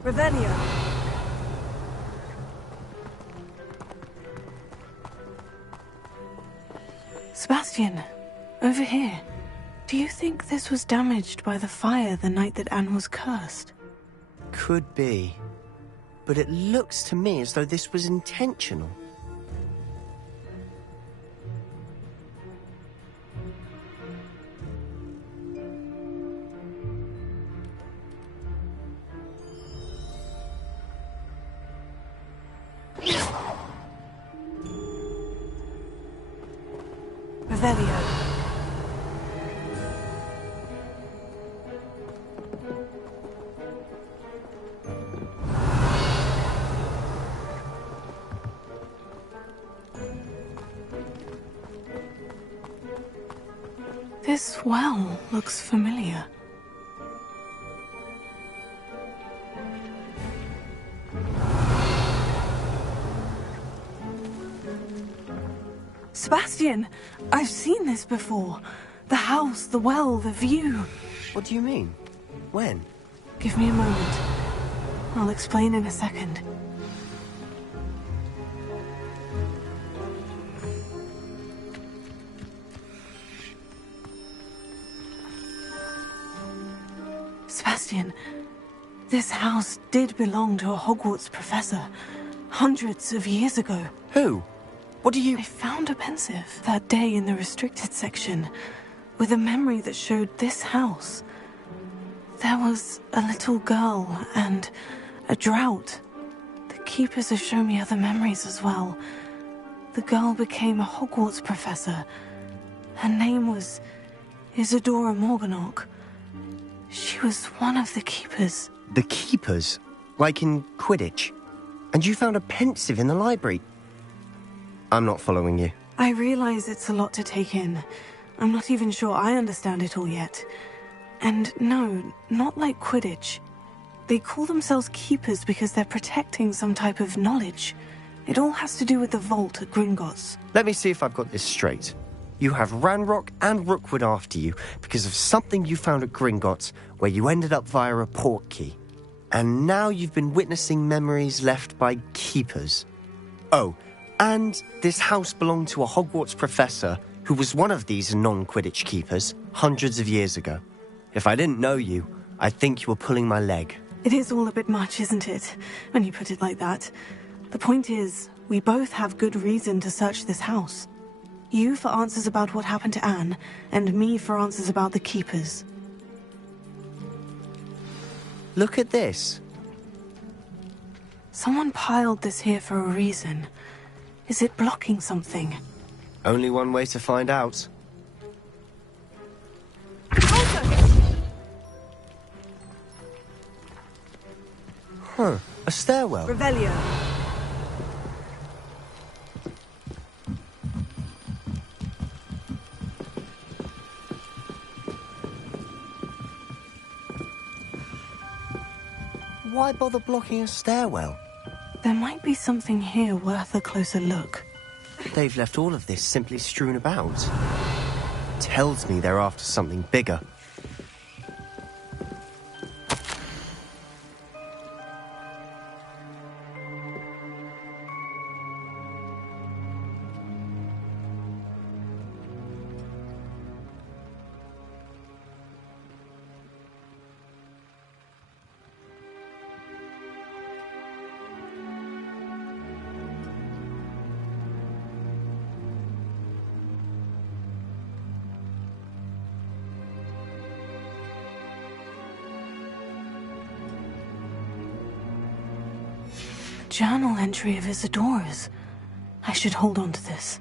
Revelio. Sebastian, over here. Do you think this was damaged by the fire the night that Anne was cursed? Could be. But it looks to me as though this was intentional. Revelio. This well looks familiar. Sebastian, I've seen this before. The house, the well, the view. What do you mean? When? Give me a moment. I'll explain in a second. Sebastian, this house did belong to a Hogwarts professor hundreds of years ago. Who? What do you... I found a pensive that day in the restricted section with a memory that showed this house. There was a little girl and a drought. The keepers have shown me other memories as well. The girl became a Hogwarts professor. Her name was Isadora Morganach. She was one of the keepers. The keepers? Like in Quidditch? And you found a pensive in the library? I'm not following you. I realize it's a lot to take in. I'm not even sure I understand it all yet. And no, not like Quidditch. They call themselves Keepers because they're protecting some type of knowledge. It all has to do with the vault at Gringotts. Let me see if I've got this straight. You have Ranrock and Rookwood after you because of something you found at Gringotts where you ended up via a portkey. And now you've been witnessing memories left by Keepers. Oh, and this house belonged to a Hogwarts professor who was one of these non-Quidditch Keepers hundreds of years ago. If I didn't know you, I'd think you were pulling my leg. It is all a bit much, isn't it, when you put it like that? The point is, we both have good reason to search this house. You for answers about what happened to Anne, and me for answers about the Keepers. Look at this. Someone piled this here for a reason. Is it blocking something? Only one way to find out. Huh, a stairwell. Revelio. Why bother blocking a stairwell? There might be something here worth a closer look. They've left all of this simply strewn about. Tells me they're after something bigger. Journal entry of Isadora's. I should hold on to this.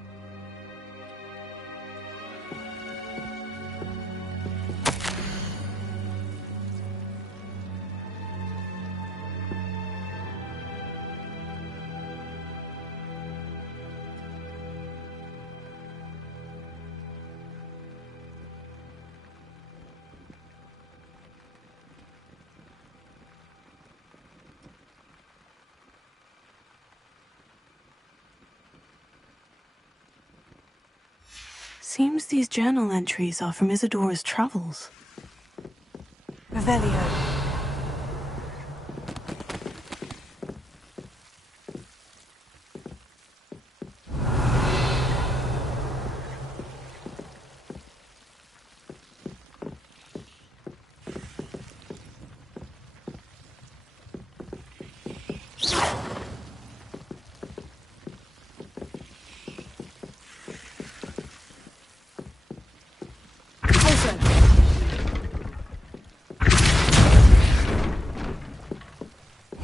Seems these journal entries are from Isadora's travels. Revelio.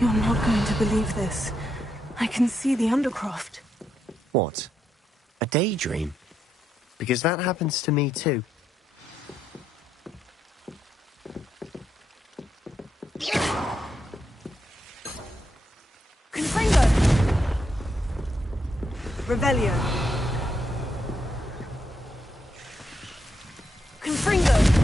You're not going to believe this. I can see the Undercroft. What? A daydream? Because that happens to me too. Confringo! Revelio. Confringo!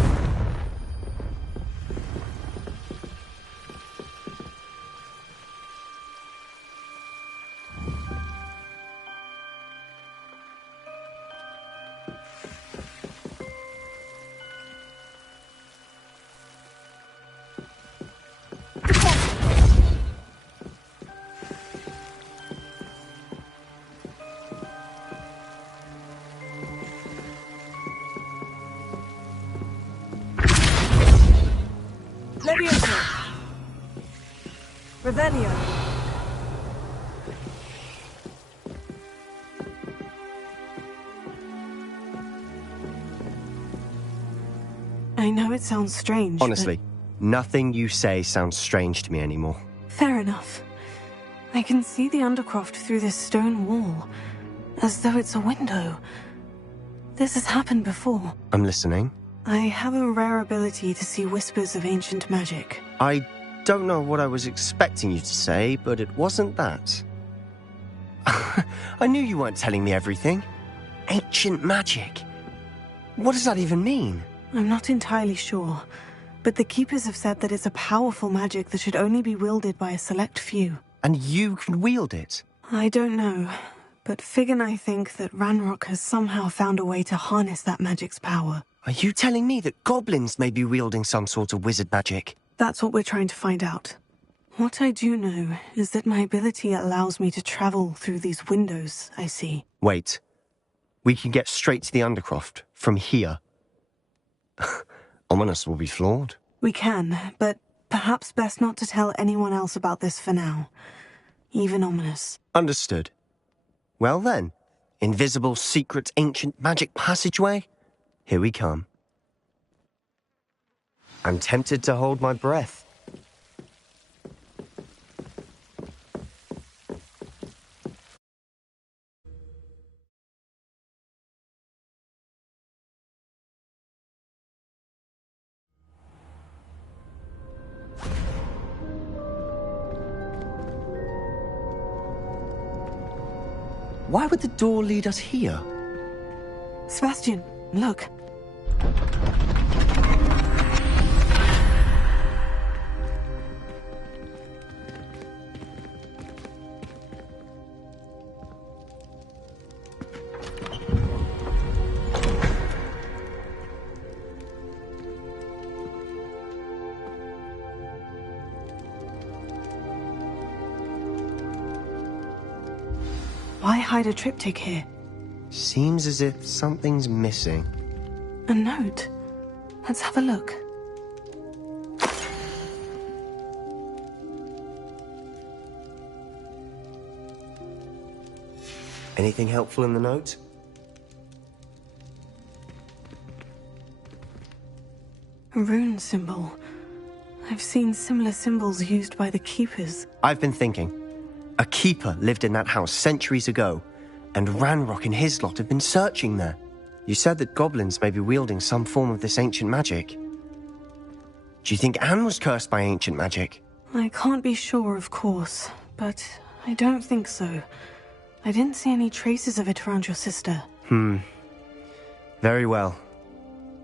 Levioso! Revelio! I know it sounds strange, Honestly, nothing you say sounds strange to me anymore. Fair enough. I can see the Undercroft through this stone wall, as though it's a window. This has happened before. I'm listening. I have a rare ability to see whispers of ancient magic. I don't know what I was expecting you to say, but it wasn't that. I knew you weren't telling me everything. Ancient magic. What does that even mean? I'm not entirely sure, But the Keepers have said that it's a powerful magic that should only be wielded by a select few. And you can wield it? I don't know, but Fig and I think that Ranrock has somehow found a way to harness that magic's power. Are you telling me that goblins may be wielding some sort of wizard magic? That's what we're trying to find out. What I do know is that my ability allows me to travel through these windows I see. Wait. We can get straight to the Undercroft from here. Ominous will be flawed. We can, but perhaps best not to tell anyone else about this for now. Even Ominous. Understood. Well then, invisible, secret, ancient magic passageway? Here we come. I'm tempted to hold my breath. Why would the door lead us here? Sebastian, look. Why hide a triptych here? Seems as if something's missing. A note. Let's have a look. Anything helpful in the note? A rune symbol. I've seen similar symbols used by the Keepers. I've been thinking. A keeper lived in that house centuries ago, and Ranrock and his lot have been searching there. You said that goblins may be wielding some form of this ancient magic. Do you think Anne was cursed by ancient magic? I can't be sure, of course, but I don't think so. I didn't see any traces of it around your sister. Very well.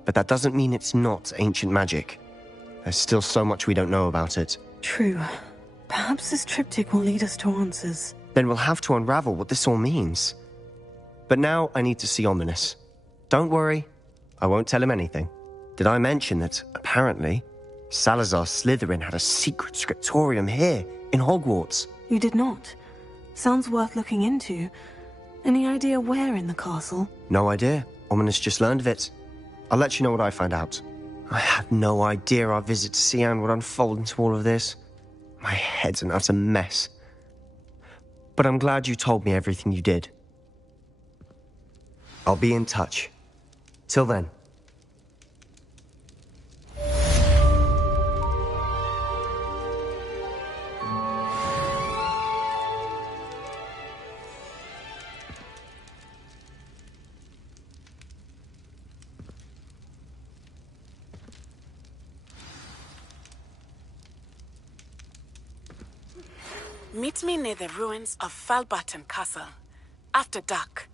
But that doesn't mean it's not ancient magic. There's still so much we don't know about it. True. Perhaps this triptych will lead us to answers. Then we'll have to unravel what this all means. But now I need to see Ominous. Don't worry, I won't tell him anything. Did I mention that, apparently, Salazar Slytherin had a secret scriptorium here, in Hogwarts? You did not. Sounds worth looking into. Any idea where in the castle? No idea. Ominous just learned of it. I'll let you know what I find out. I had no idea our visit to Cian would unfold into all of this. My head's an utter mess. But I'm glad you told me everything you did. I'll be in touch. Till then. Meet me near the ruins of Falbarton Castle. After dark.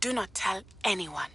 Do not tell anyone.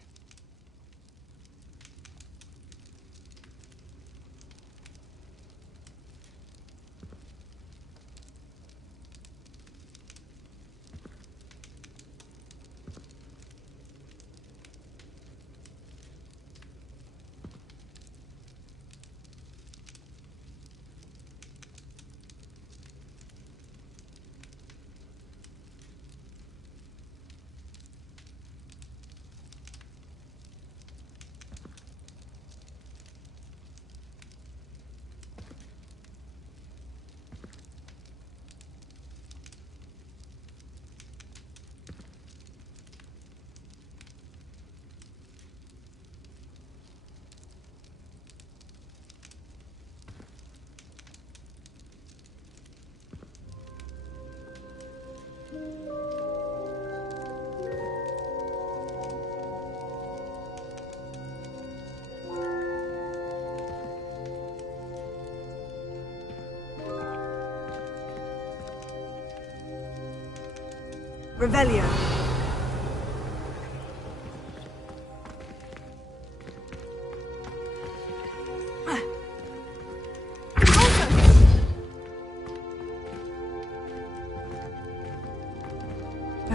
Revelio.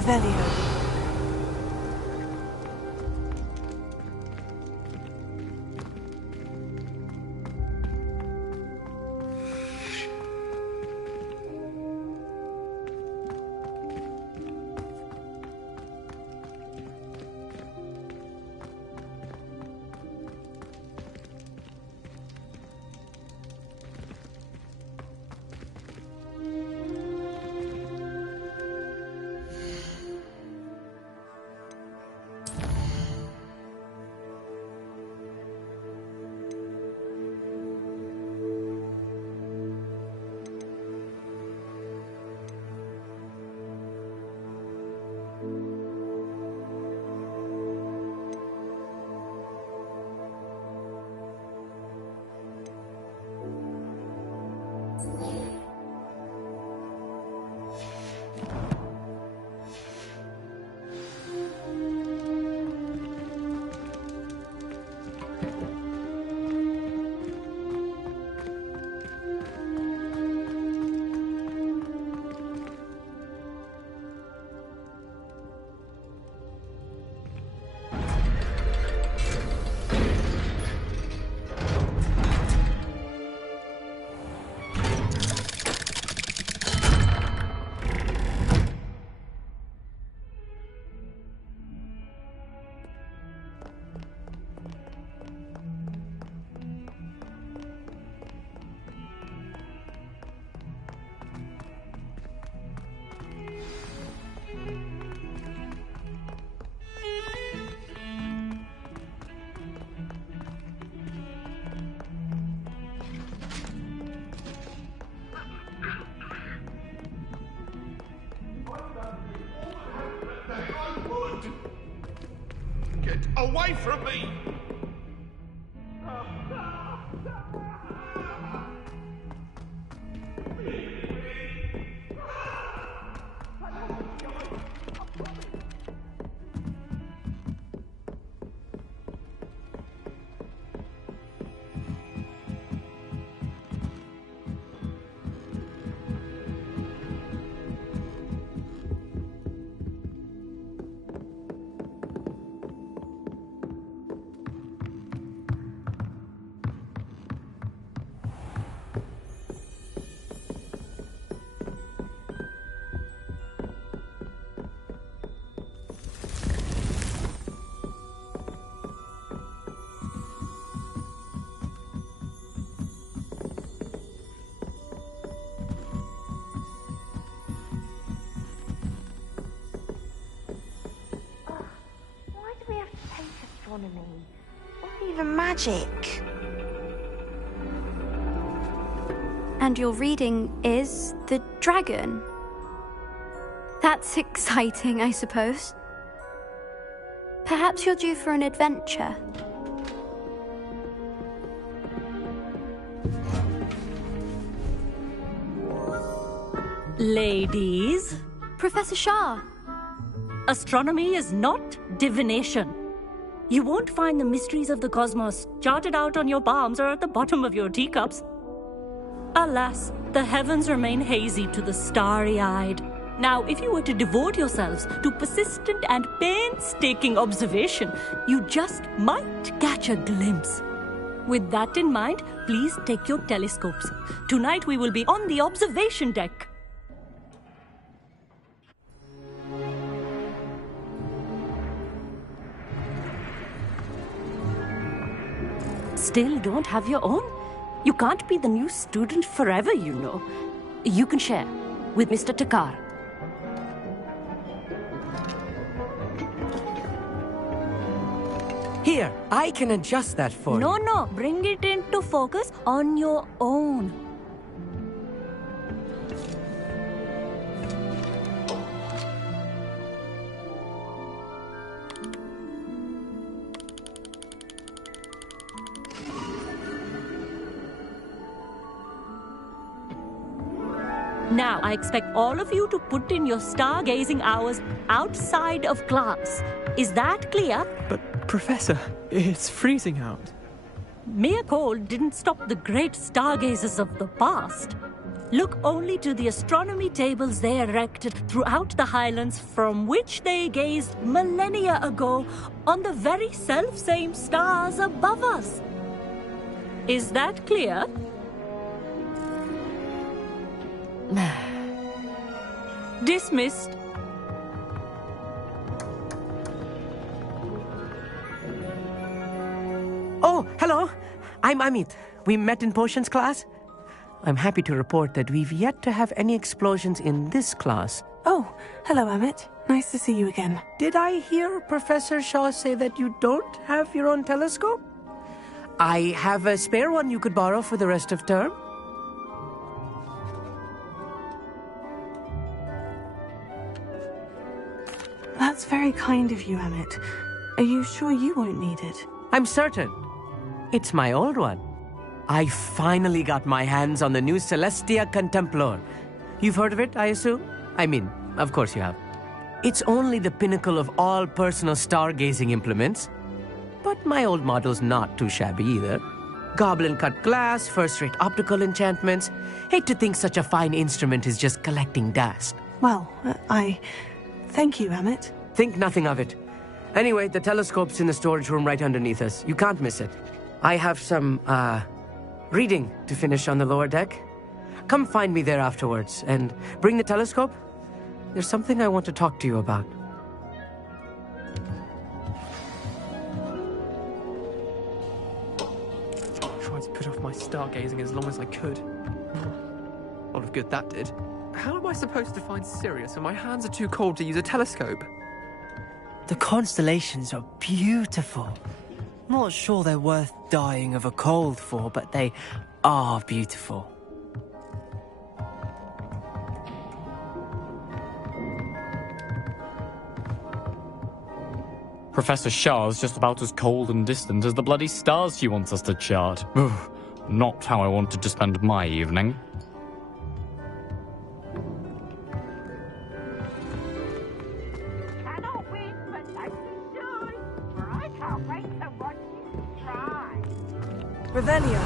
Revelio. Get away from me! Astronomy. Or even magic. And your reading is the dragon. That's exciting, I suppose. Perhaps you're due for an adventure. Ladies. Professor Shah. Astronomy is not divination. You won't find the mysteries of the cosmos charted out on your palms or at the bottom of your teacups. Alas, the heavens remain hazy to the starry-eyed. Now, if you were to devote yourselves to persistent and painstaking observation, you just might catch a glimpse. With that in mind, please take your telescopes. Tonight we will be on the observation deck. Still don't have your own? You can't be the new student forever, you know. You can share with Mr. Takar. Here, I can adjust that for you. No, bring it into focus on your own. Now, I expect all of you to put in your stargazing hours outside of class. Is that clear? But, Professor, it's freezing out. Mere cold didn't stop the great stargazers of the past. Look only to the astronomy tables they erected throughout the Highlands, from which they gazed millennia ago on the very self-same stars above us. Is that clear? Dismissed. Oh, hello. I'm Amit. We met in potions class. I'm happy to report that we've yet to have any explosions in this class. Oh, hello, Amit. Nice to see you again. Did I hear Professor Shaw say that you don't have your own telescope? I have a spare one you could borrow for the rest of term. That's very kind of you, Amit. Are you sure you won't need it? I'm certain. It's my old one. I finally got my hands on the new Celestia Contemplor. You've heard of it, I assume? I mean, of course you have. It's only the pinnacle of all personal stargazing implements. But my old model's not too shabby either. Goblin-cut glass, first-rate optical enchantments. Hate to think such a fine instrument is just collecting dust. Well, thank you, Amit. Think nothing of it. Anyway, the telescope's in the storage room right underneath us. You can't miss it. I have some, reading to finish on the lower deck. Come find me there afterwards, and bring the telescope. There's something I want to talk to you about. Tried to put off my stargazing as long as I could. A lot of good that did. How am I supposed to find Sirius when my hands are too cold to use a telescope? The constellations are beautiful. Not sure they're worth dying of a cold for, but they are beautiful. Professor Shah's just about as cold and distant as the bloody stars she wants us to chart. Ugh, not how I wanted to spend my evening. Cannot win, but like you should, for I can't wait to watch you try. Revelio.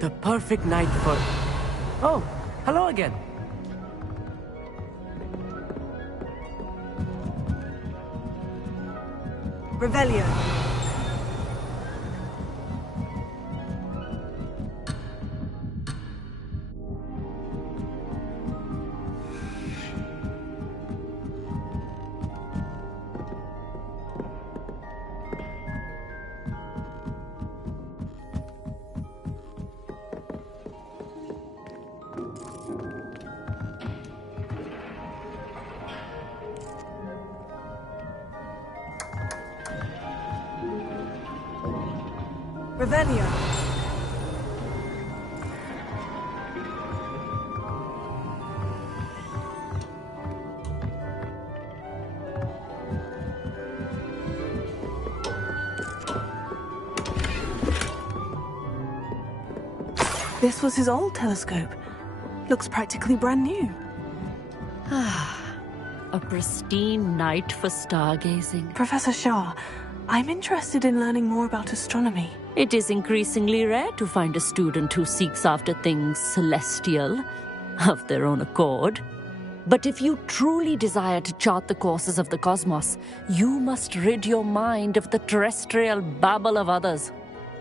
The perfect night for... Oh, hello again. Revelio. Revelio. This was his old telescope. Looks practically brand new. A pristine night for stargazing. Professor Shah, I'm interested in learning more about astronomy. It is increasingly rare to find a student who seeks after things celestial, of their own accord. But if you truly desire to chart the courses of the cosmos, you must rid your mind of the terrestrial babble of others.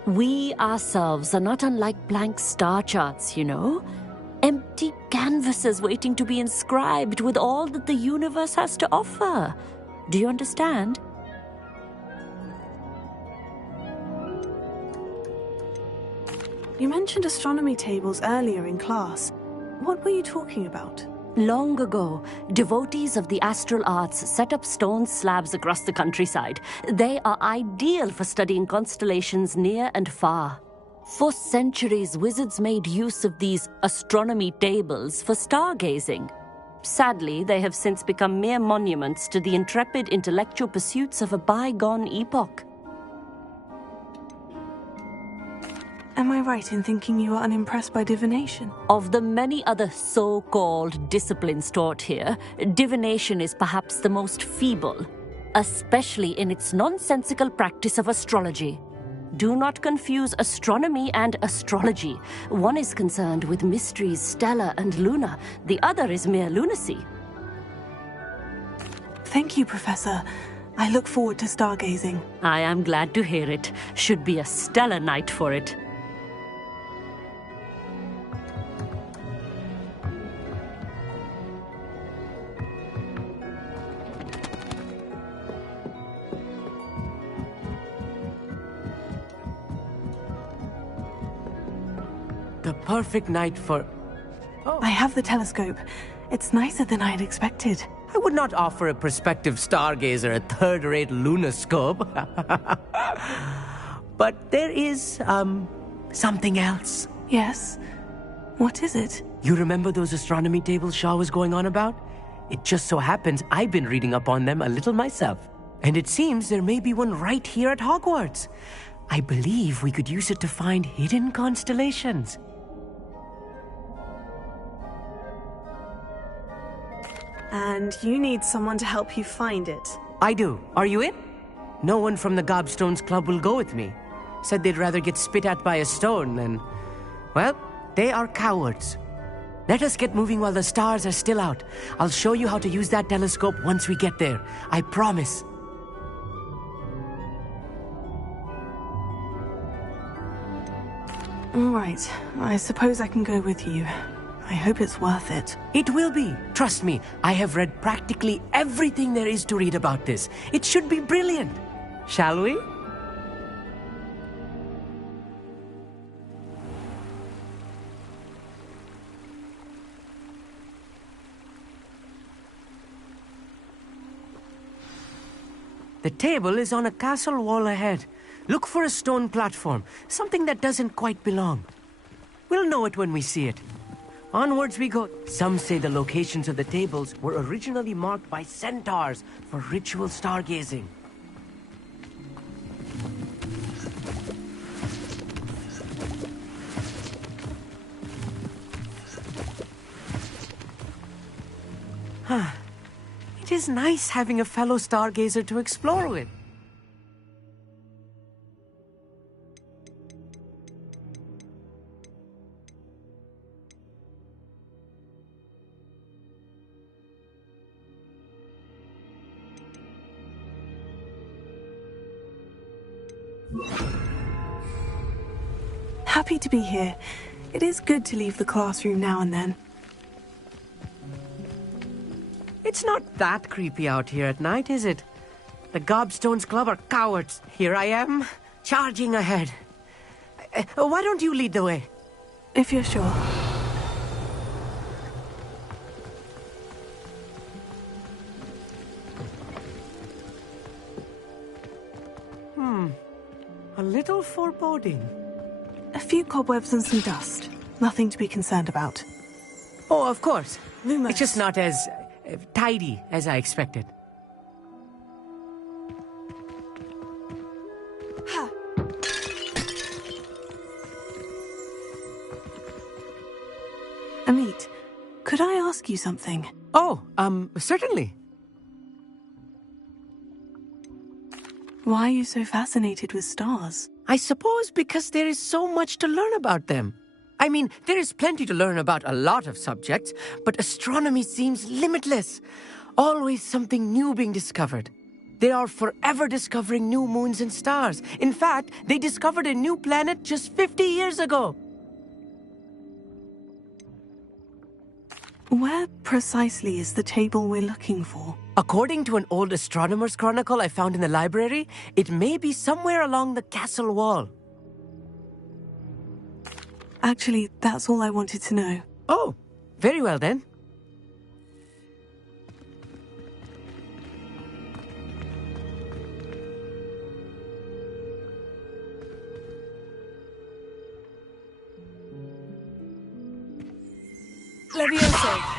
We ourselves are not unlike blank star charts, you know. Empty canvases waiting to be inscribed with all that the universe has to offer. Do you understand? You mentioned astronomy tables earlier in class. What were you talking about? Long ago, devotees of the astral arts set up stone slabs across the countryside. They are ideal for studying constellations near and far. For centuries, wizards made use of these astronomy tables for stargazing. Sadly, they have since become mere monuments to the intrepid intellectual pursuits of a bygone epoch. Am I right in thinking you are unimpressed by divination? Of the many other so-called disciplines taught here, divination is perhaps the most feeble, especially in its nonsensical practice of astrology. Do not confuse astronomy and astrology. One is concerned with mysteries stellar and lunar, the other is mere lunacy. Thank you, Professor. I look forward to stargazing. I am glad to hear it. Should be a stellar night for it. The perfect night for... Oh. I have the telescope. It's nicer than I had expected. I would not offer a prospective stargazer a third-rate lunoscope. But there is, something else. Yes? What is it? You remember those astronomy tables Shaw was going on about? It just so happens I've been reading up on them a little myself. And it seems there may be one right here at Hogwarts. I believe we could use it to find hidden constellations. And you need someone to help you find it. I do. Are you in? No one from the Gobstones Club will go with me. Said they'd rather get spit at by a stone than... Well, they are cowards. Let us get moving while the stars are still out. I'll show you how to use that telescope once we get there. I promise. All right. I suppose I can go with you. I hope it's worth it. It will be. Trust me, I have read practically everything there is to read about this. It should be brilliant. Shall we? The table is on a castle wall ahead. Look for a stone platform, something that doesn't quite belong. We'll know it when we see it. Onwards we go. Some say the locations of the tables were originally marked by centaurs for ritual stargazing. It is nice having a fellow stargazer to explore with. Happy to be here. It is good to leave the classroom now and then. It's not that creepy out here at night, is it? The Gobstones Club are cowards. Here I am, charging ahead. Why don't you lead the way? If you're sure. A little foreboding. A few cobwebs and some dust. Nothing to be concerned about. Oh, of course. Lumos. It's just not as tidy as I expected. Ha. Amit, could I ask you something? Oh, certainly. Why are you so fascinated with stars? I suppose because there is so much to learn about them. I mean, there is plenty to learn about a lot of subjects, but astronomy seems limitless. Always something new being discovered. They are forever discovering new moons and stars. In fact, they discovered a new planet just 50 years ago. Where precisely is the table we're looking for? According to an old astronomer's chronicle I found in the library, it may be somewhere along the castle wall. Actually, that's all I wanted to know. Oh, very well then. Levioso.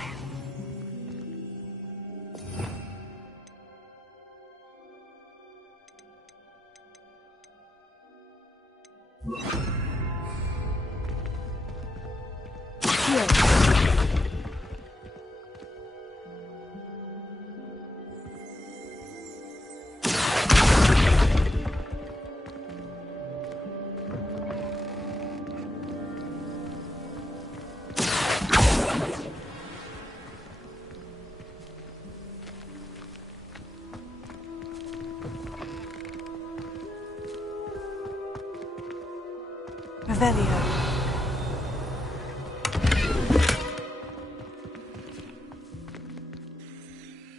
Accio! Revelio.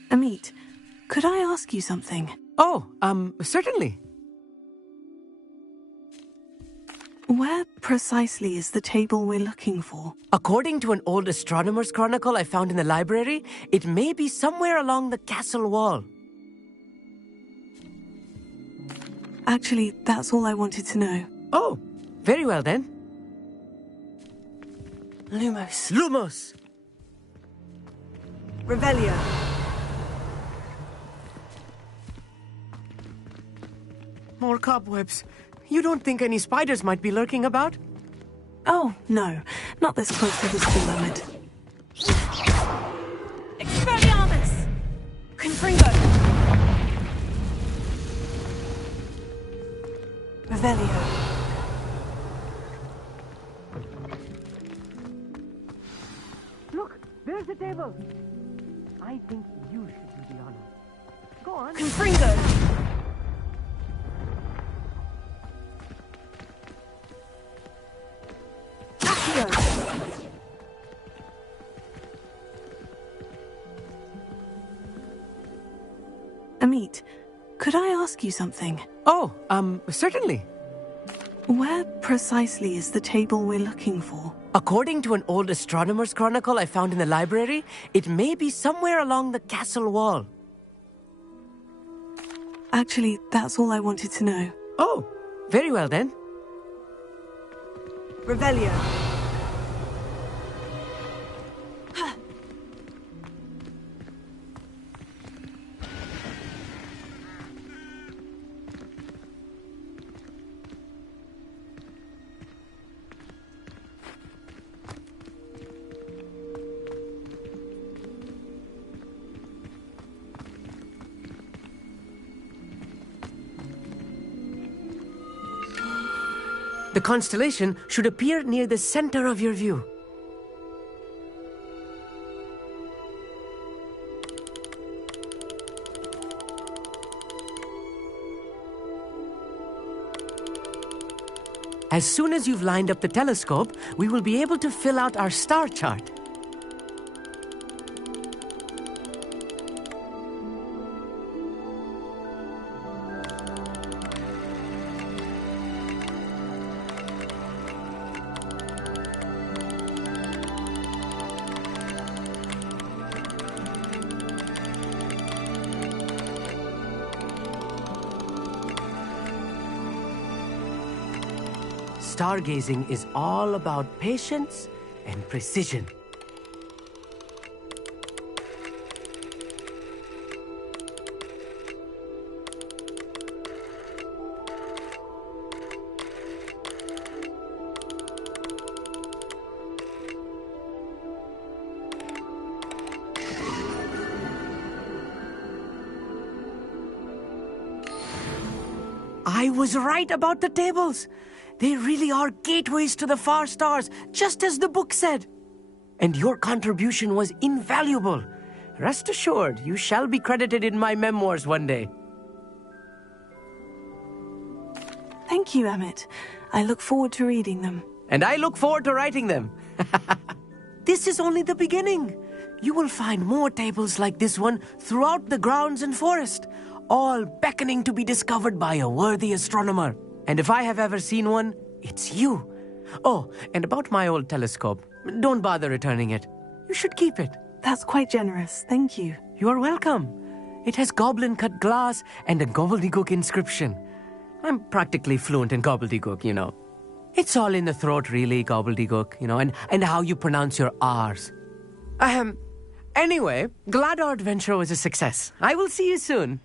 Amit, could I ask you something? Oh, certainly. Where precisely is the table we're looking for? According to an old astronomer's chronicle I found in the library, it may be somewhere along the castle wall. Actually, that's all I wanted to know. Oh, very well then. Lumos. Lumos! Revelio. More cobwebs. You don't think any spiders might be lurking about? Oh, no. Not this close to the school limit. Expelliarmus! Confringo! Revelio. Look, there's the table. I think you should do the honor. Go on. Confringo! Amit, could I ask you something? Oh, certainly. Where precisely is the table we're looking for? According to an old astronomer's chronicle I found in the library, it may be somewhere along the castle wall. Actually, that's all I wanted to know. Oh, very well then. Revelio. The constellation should appear near the center of your view. As soon as you've lined up the telescope, we will be able to fill out our star chart. Stargazing is all about patience and precision. I was right about the tables. They really are gateways to the far stars, just as the book said. And your contribution was invaluable. Rest assured, you shall be credited in my memoirs one day. Thank you, Emmett. I look forward to reading them. And I look forward to writing them. This is only the beginning. You will find more tables like this one throughout the grounds and forest, all beckoning to be discovered by a worthy astronomer. And if I have ever seen one, it's you. Oh, and about my old telescope, don't bother returning it. You should keep it. That's quite generous. Thank you. You're welcome. It has goblin-cut glass and a gobbledygook inscription. I'm practically fluent in gobbledygook, you know. It's all in the throat, really, gobbledygook, you know, and how you pronounce your R's. Anyway, glad our adventure was a success. I will see you soon.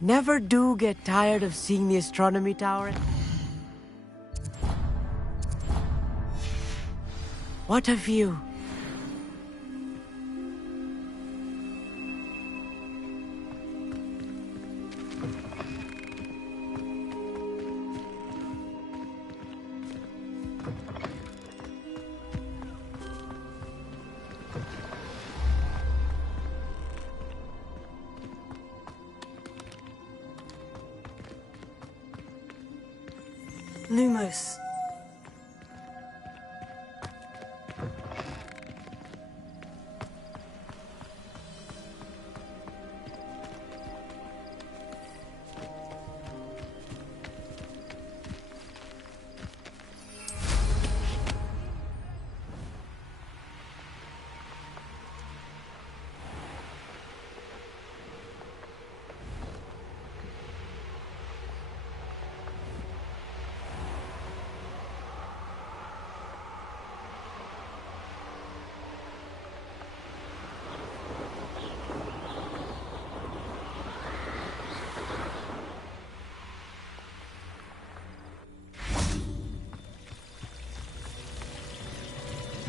Never do get tired of seeing the astronomy tower. What a view. Lumos.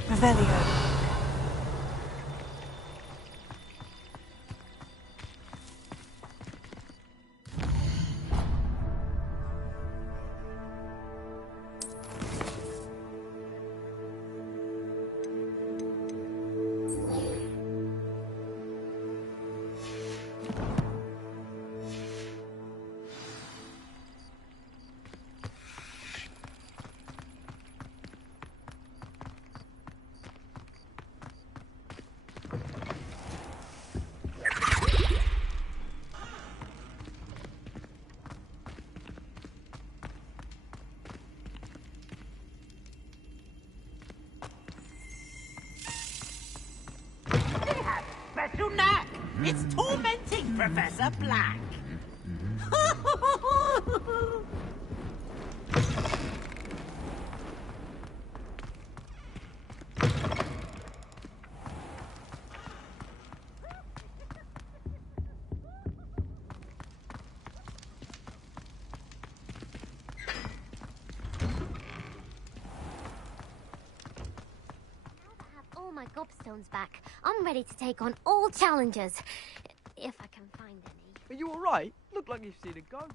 Revelio. Special knack! It's tormenting Professor Black! All my gobstones back. I'm ready to take on all challenges. If I can find any. Are you alright? Look like you've seen a ghost.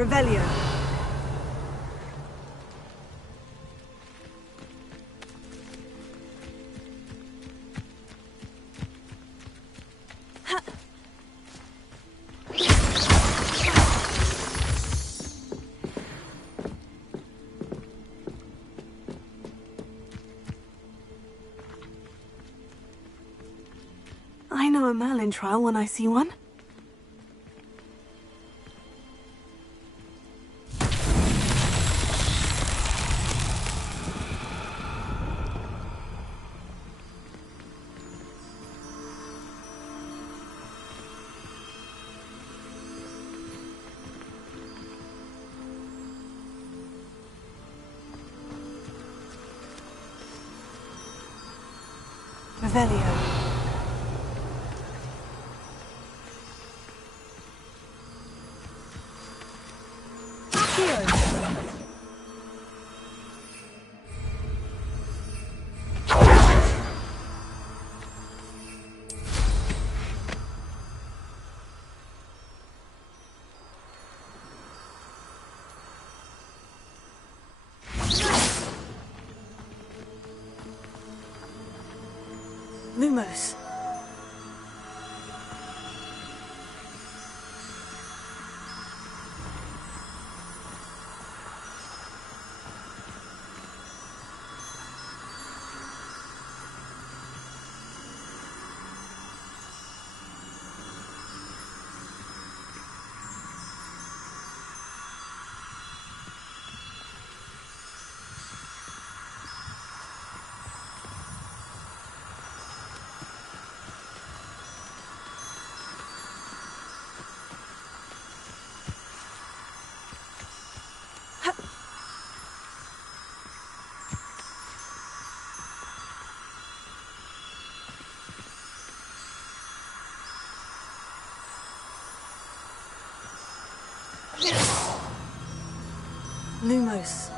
Revelio. I know a Merlin trial when I see one. Revelio. Lumos. Lumos.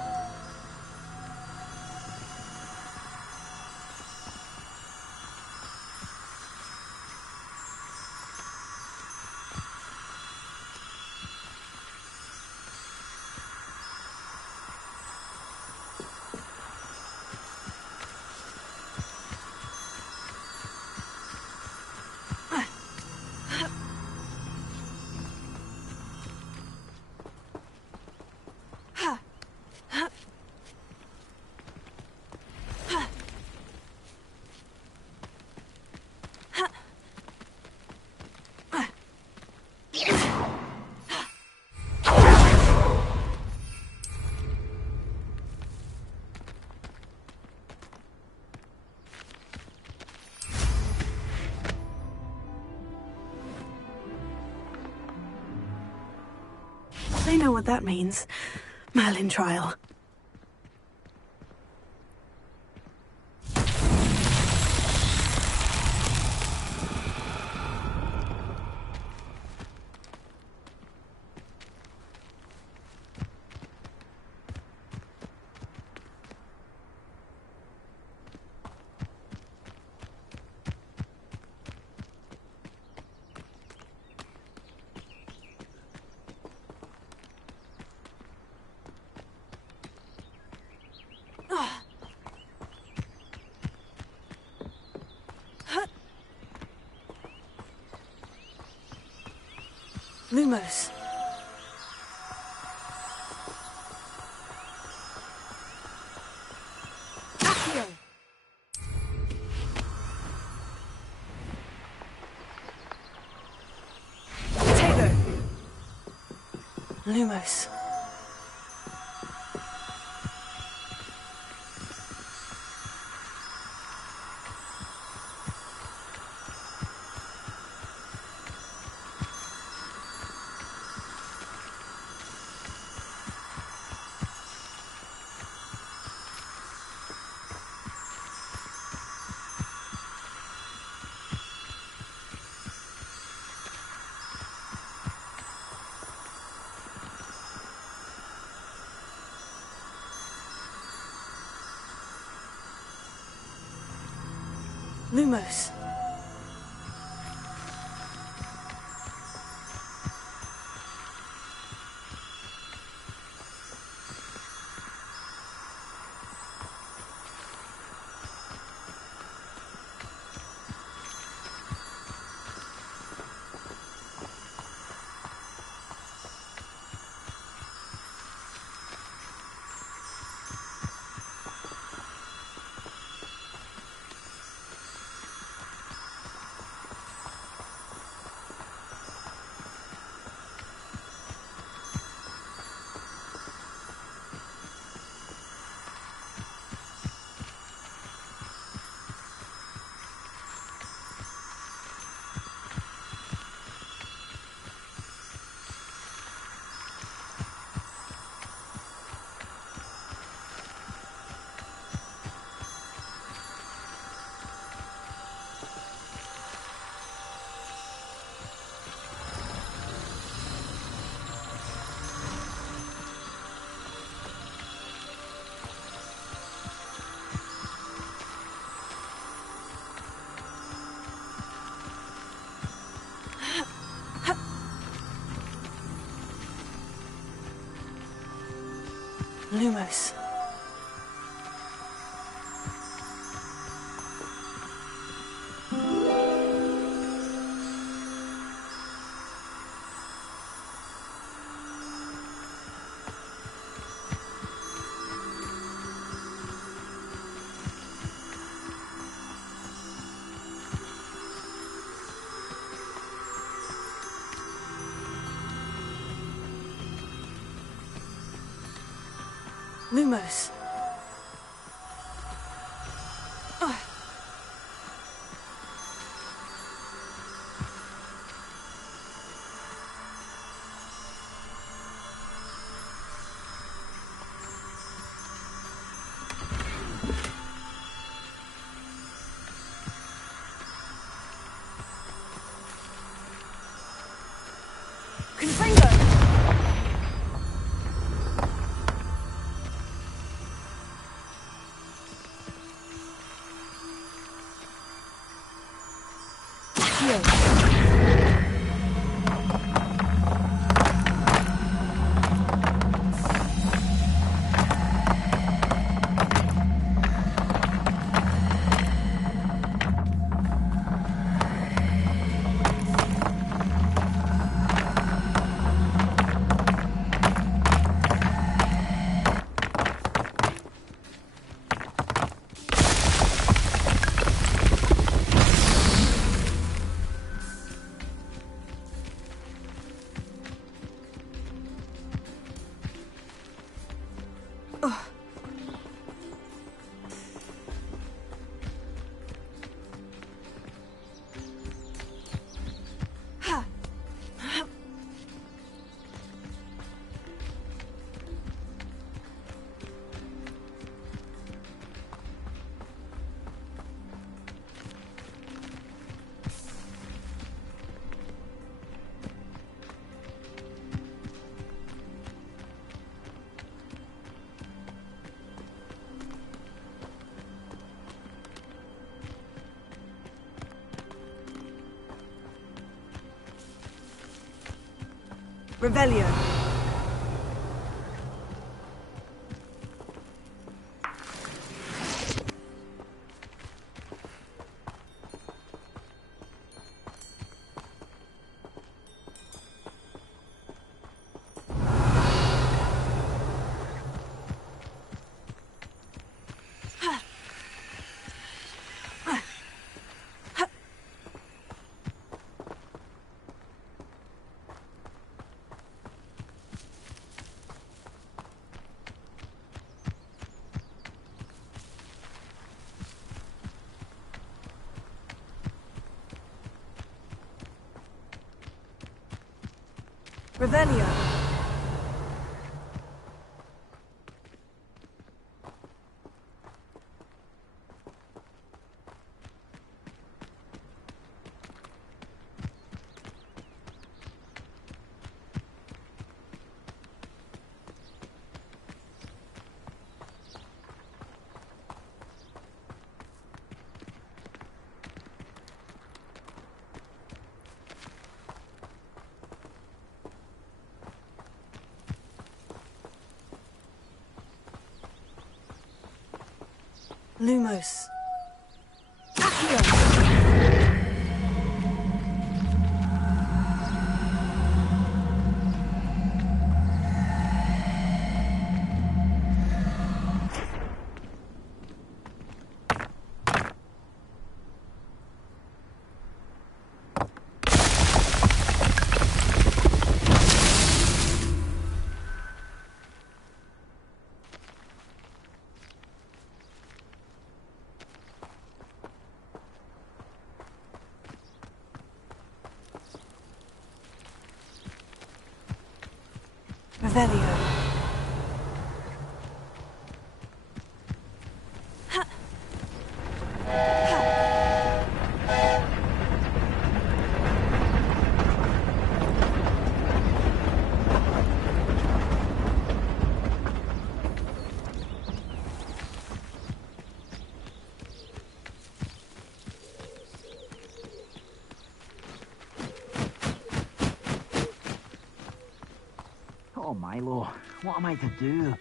I know what that means. Merlin trial. Lumos. Accio. Tego. Lumos. Lumos. Lumos. Lumos. Revelio. Revelio. Lumos. Revelio. Oh, Milo, what am I to do?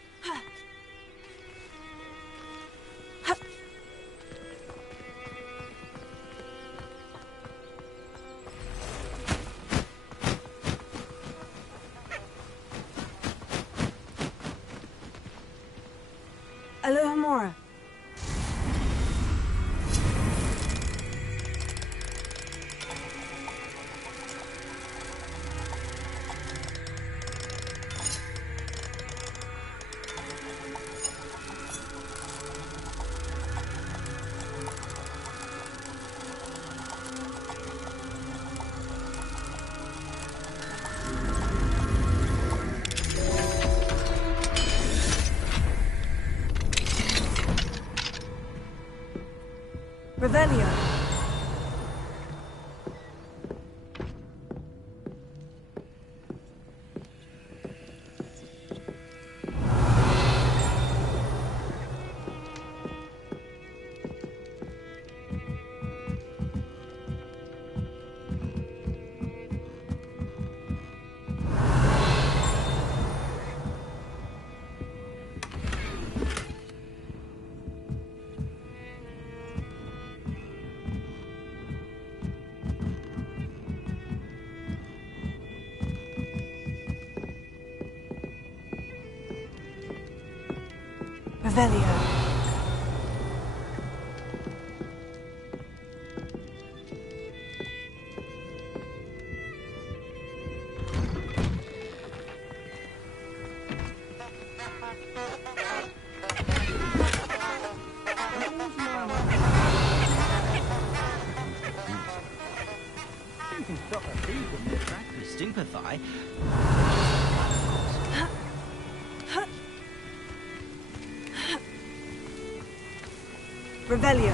Revelio. Revelio. You can stop a thief in their tracks with stupefy. Revelio.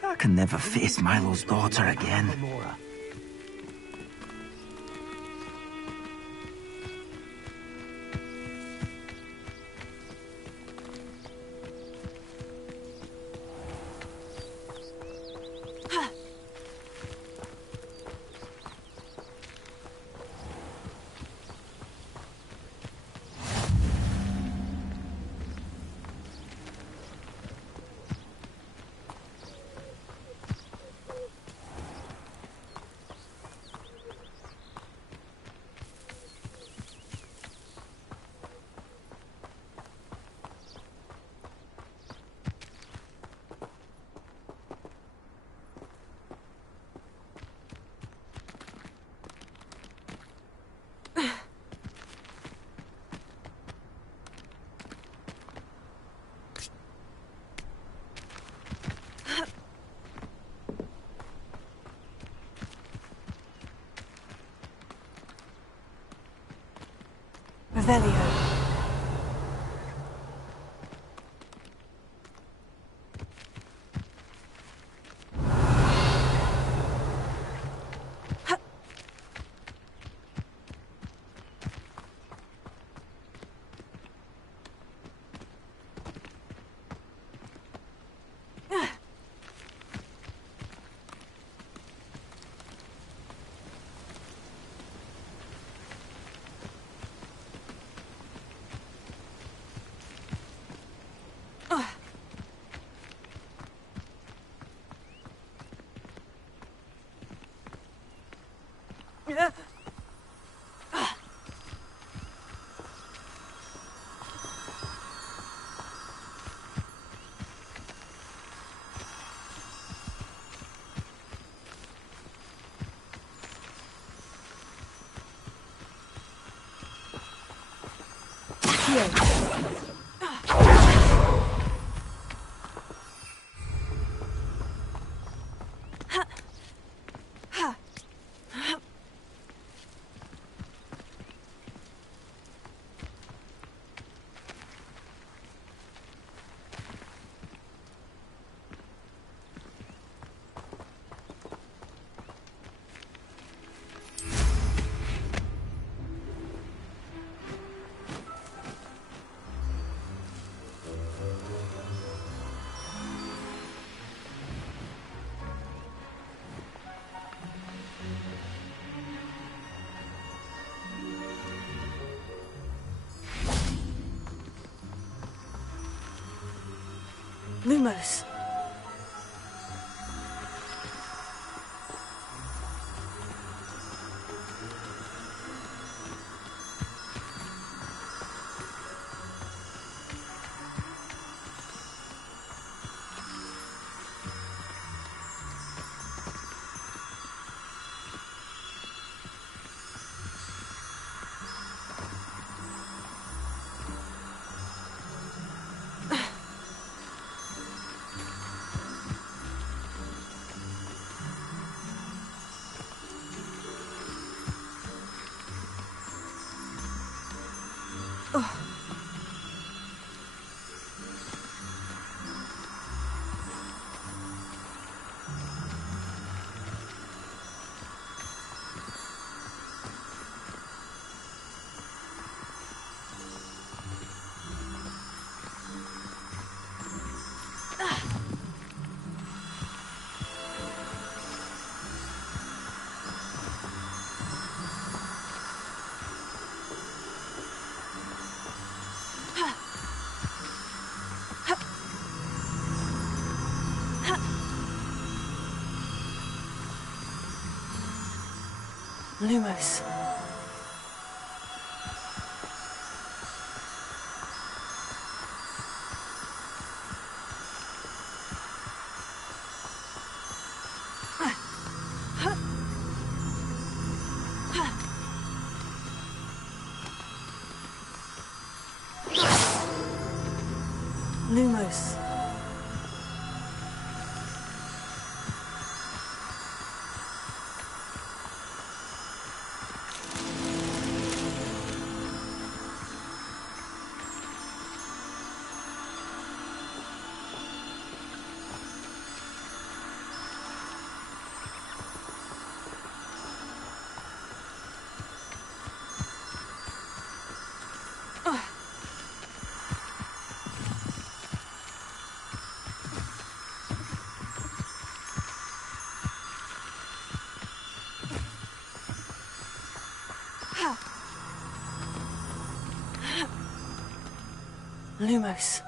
I can never face Milo's daughter again. Revelio. Lumos. Lumos. Lumos. Lumos.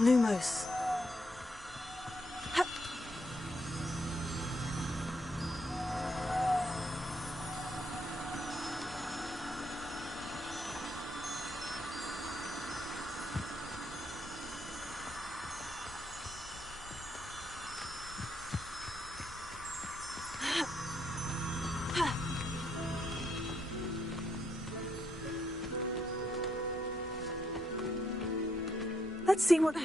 Lumos. Let's see what...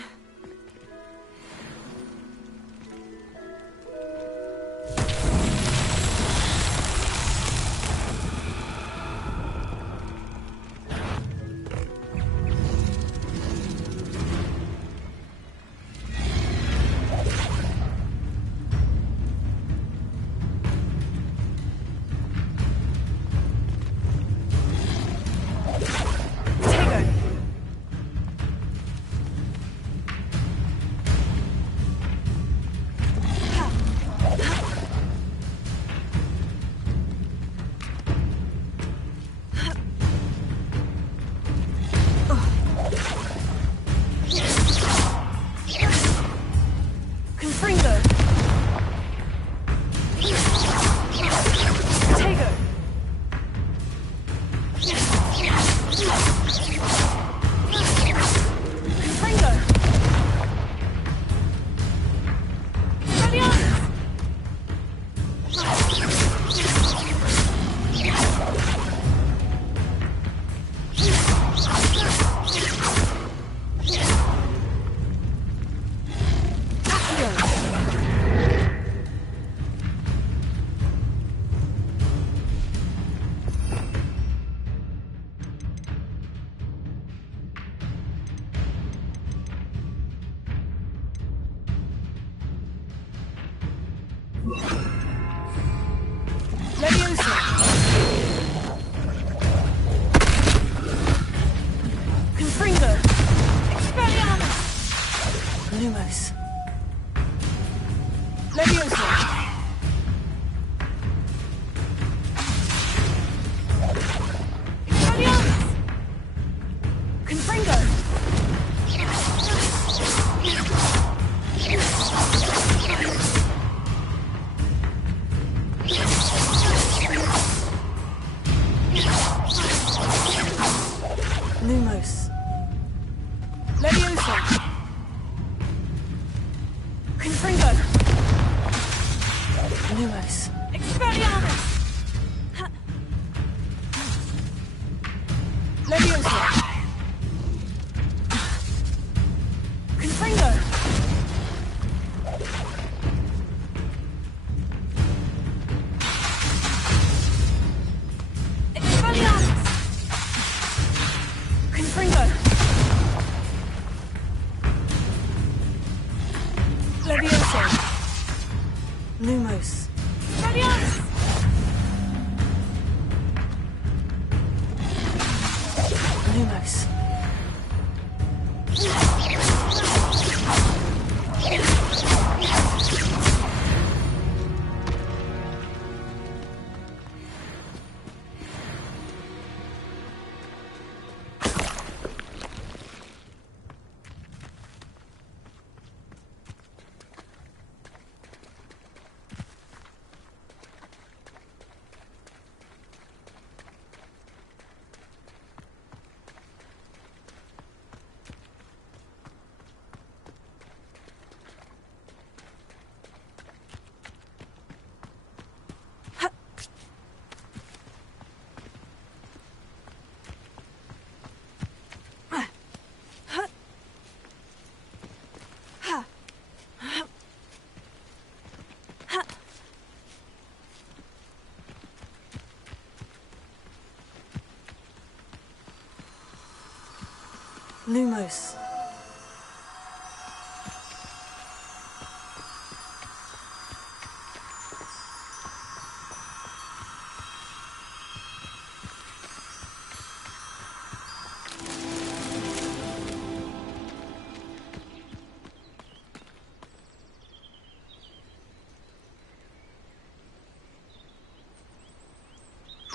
Lumos.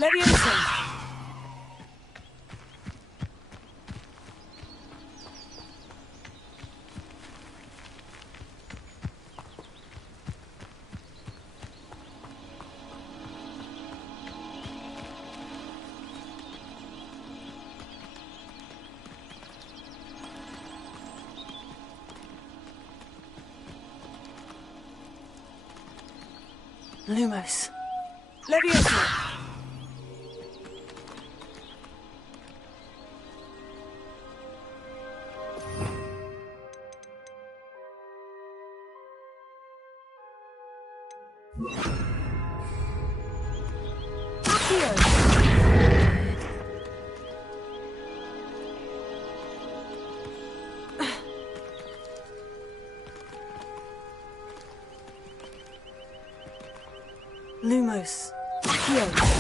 Leviosa. Lumos. Leviosa. Lumos. Accio.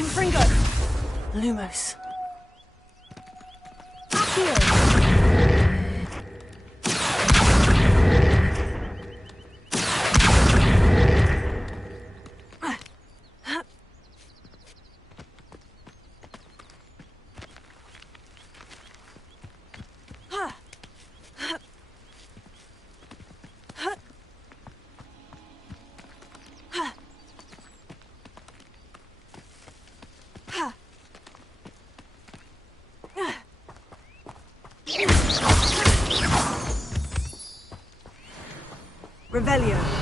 Confringo! Lumos. Accio! Revelio.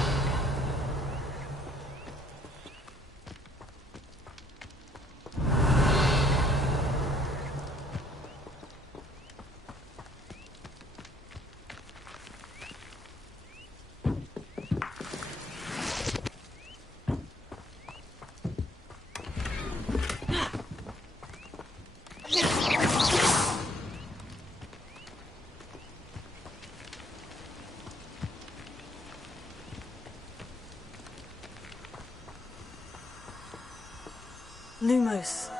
Lumos.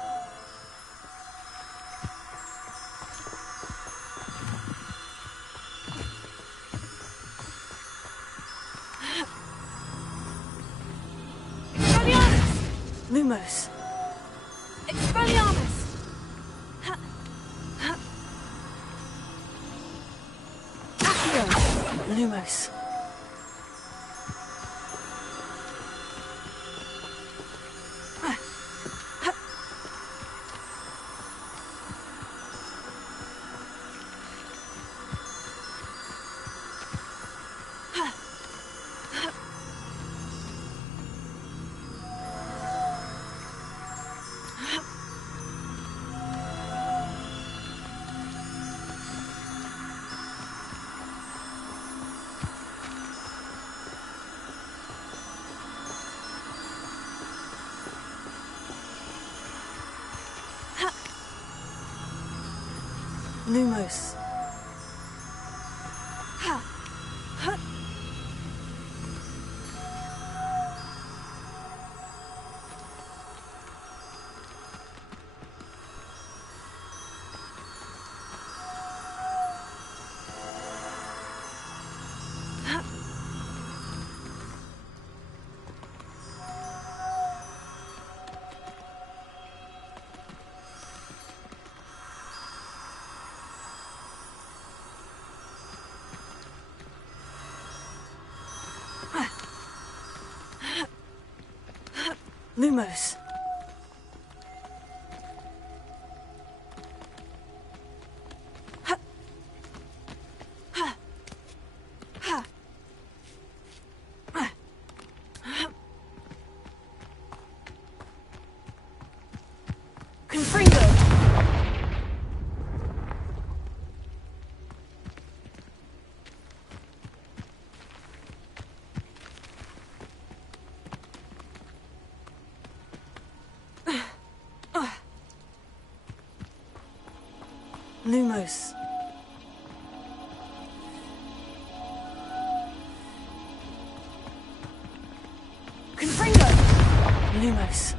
Lumos. Expelliarmus! Accio. Lumos. Lumos. Lumos. Confringo. Lumos. Confringo. Lumos.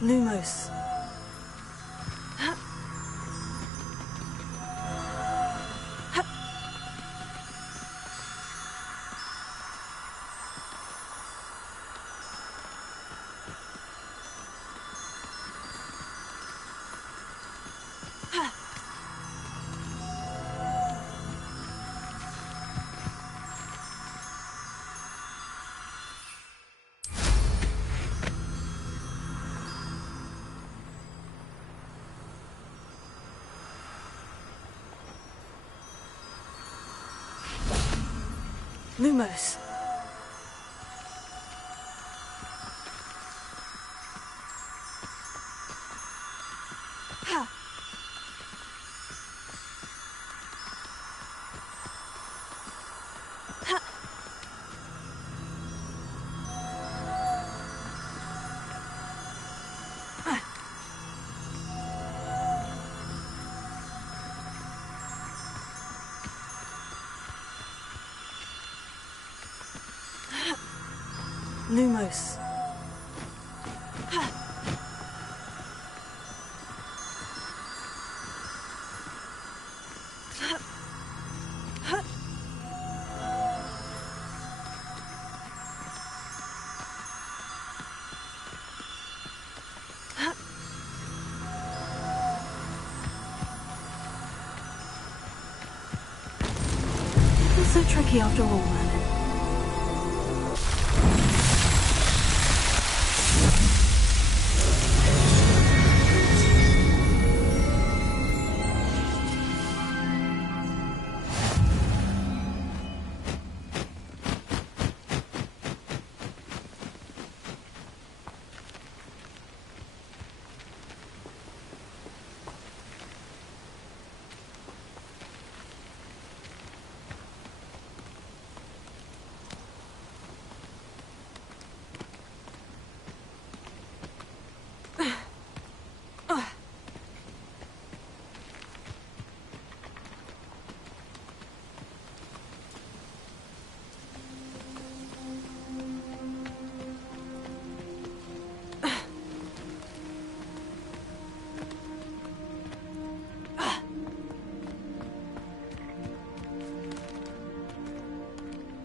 Lumos. Lumos. Lumos. It's so tricky after all, Merlin.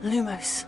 Lumos.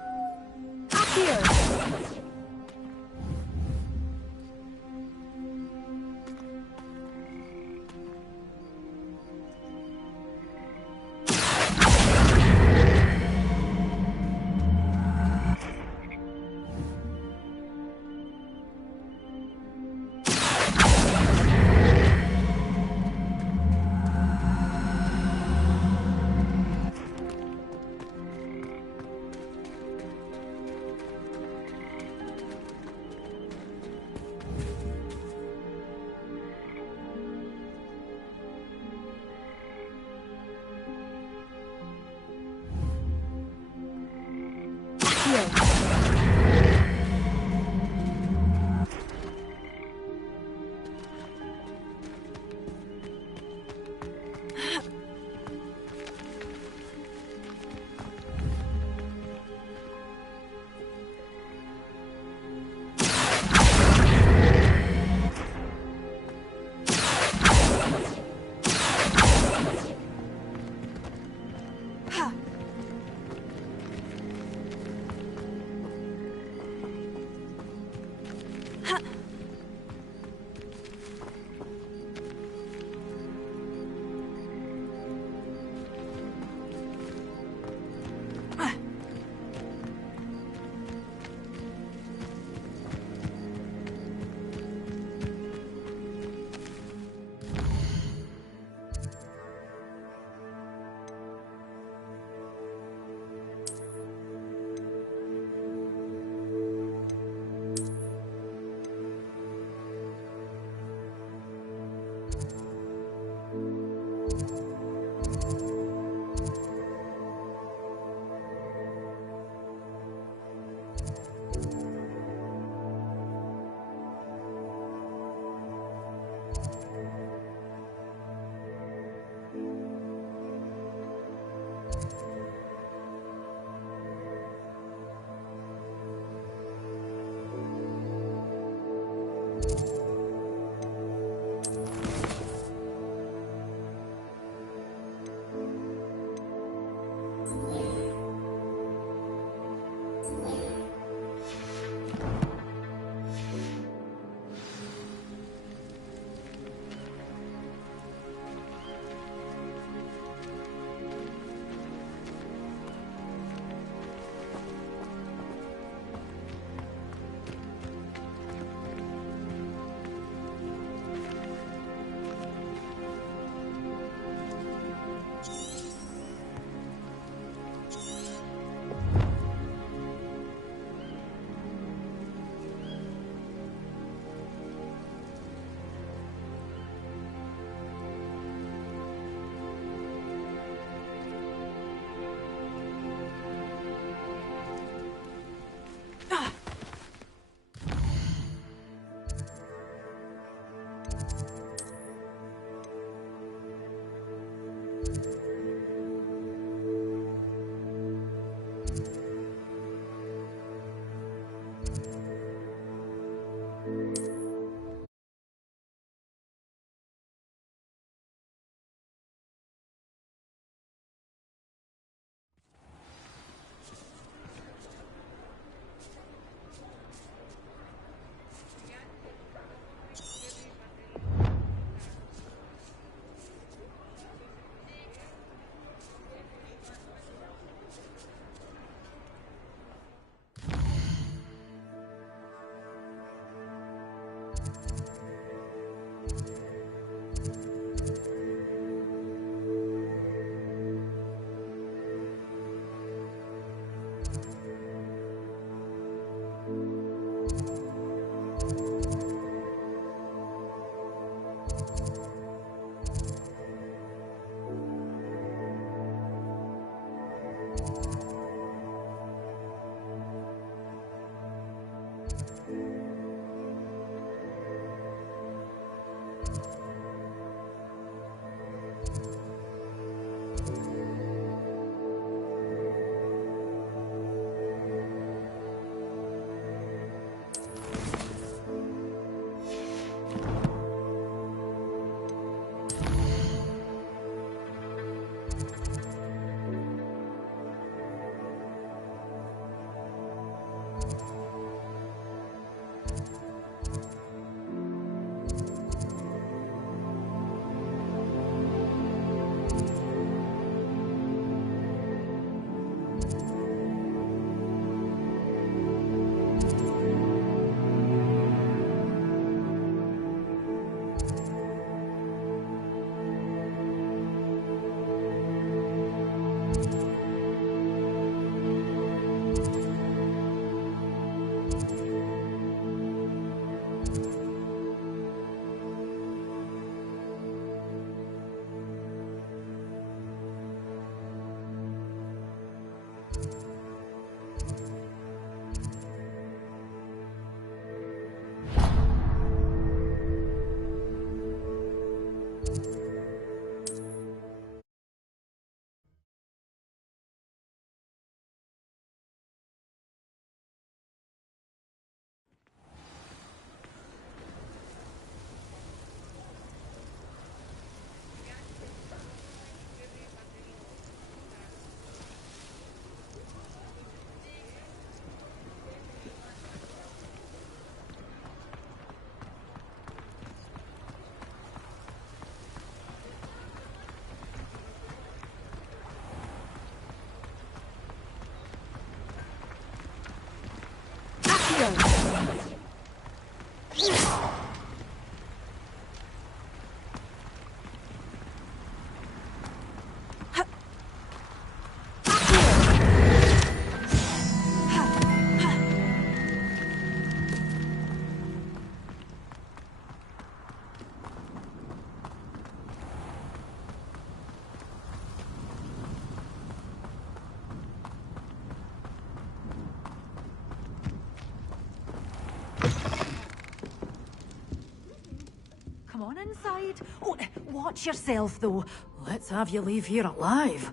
Come on inside. Oh, watch yourself, though. Let's have you leave here alive.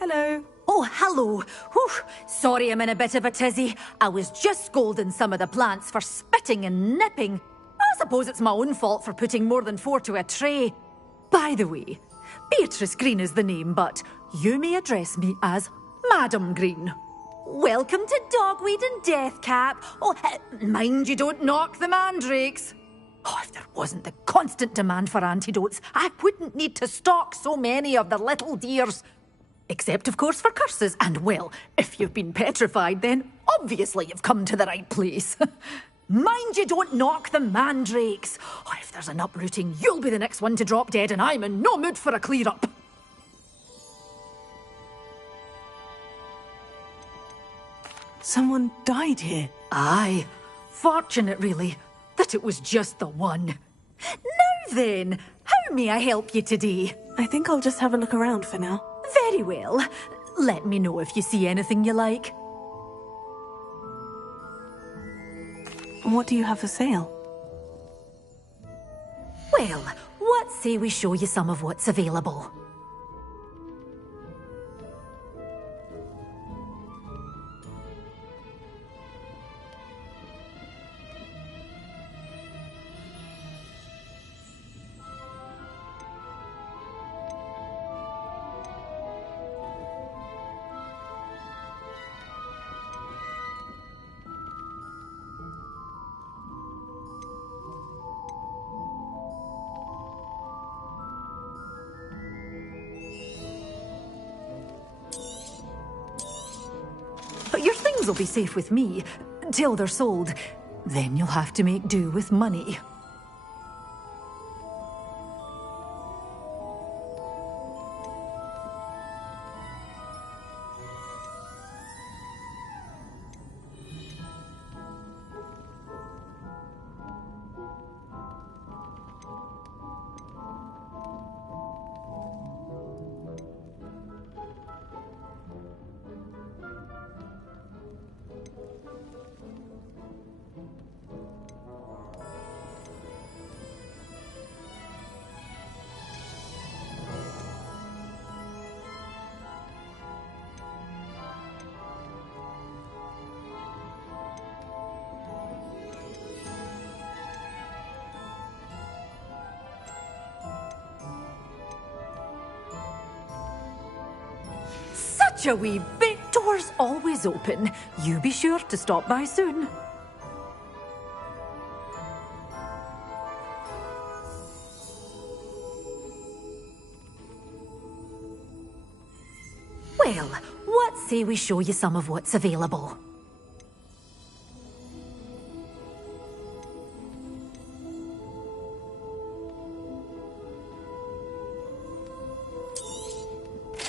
Hello. Oh, hello. Whew. Sorry I'm in a bit of a tizzy. I was just scolding some of the plants for spitting and nipping. I suppose it's my own fault for putting more than 4 to a tray. By the way, Beatrice Green is the name, but you may address me as Madam Green. Welcome to Dogweed and Deathcap. Oh, mind you don't knock the mandrakes. Oh, if there wasn't the constant demand for antidotes, I wouldn't need to stock so many of the little dears. Except, of course, for curses. And, well, if you've been petrified, then obviously you've come to the right place. Mind you don't knock the mandrakes. Oh, if there's an uprooting, you'll be the next one to drop dead, and I'm in no mood for a clear-up. Someone died here. Aye. Fortunate, really, that it was just the one. Now then, how may I help you today? I think I'll just have a look around for now. Very well. Let me know if you see anything you like. What do you have for sale? Well, what say we show you some of what's available? But your things will be safe with me, till they're sold. Then you'll have to make do with money. Such a wee bit. Doors always open. You be sure to stop by soon. Well, what say we show you some of what's available?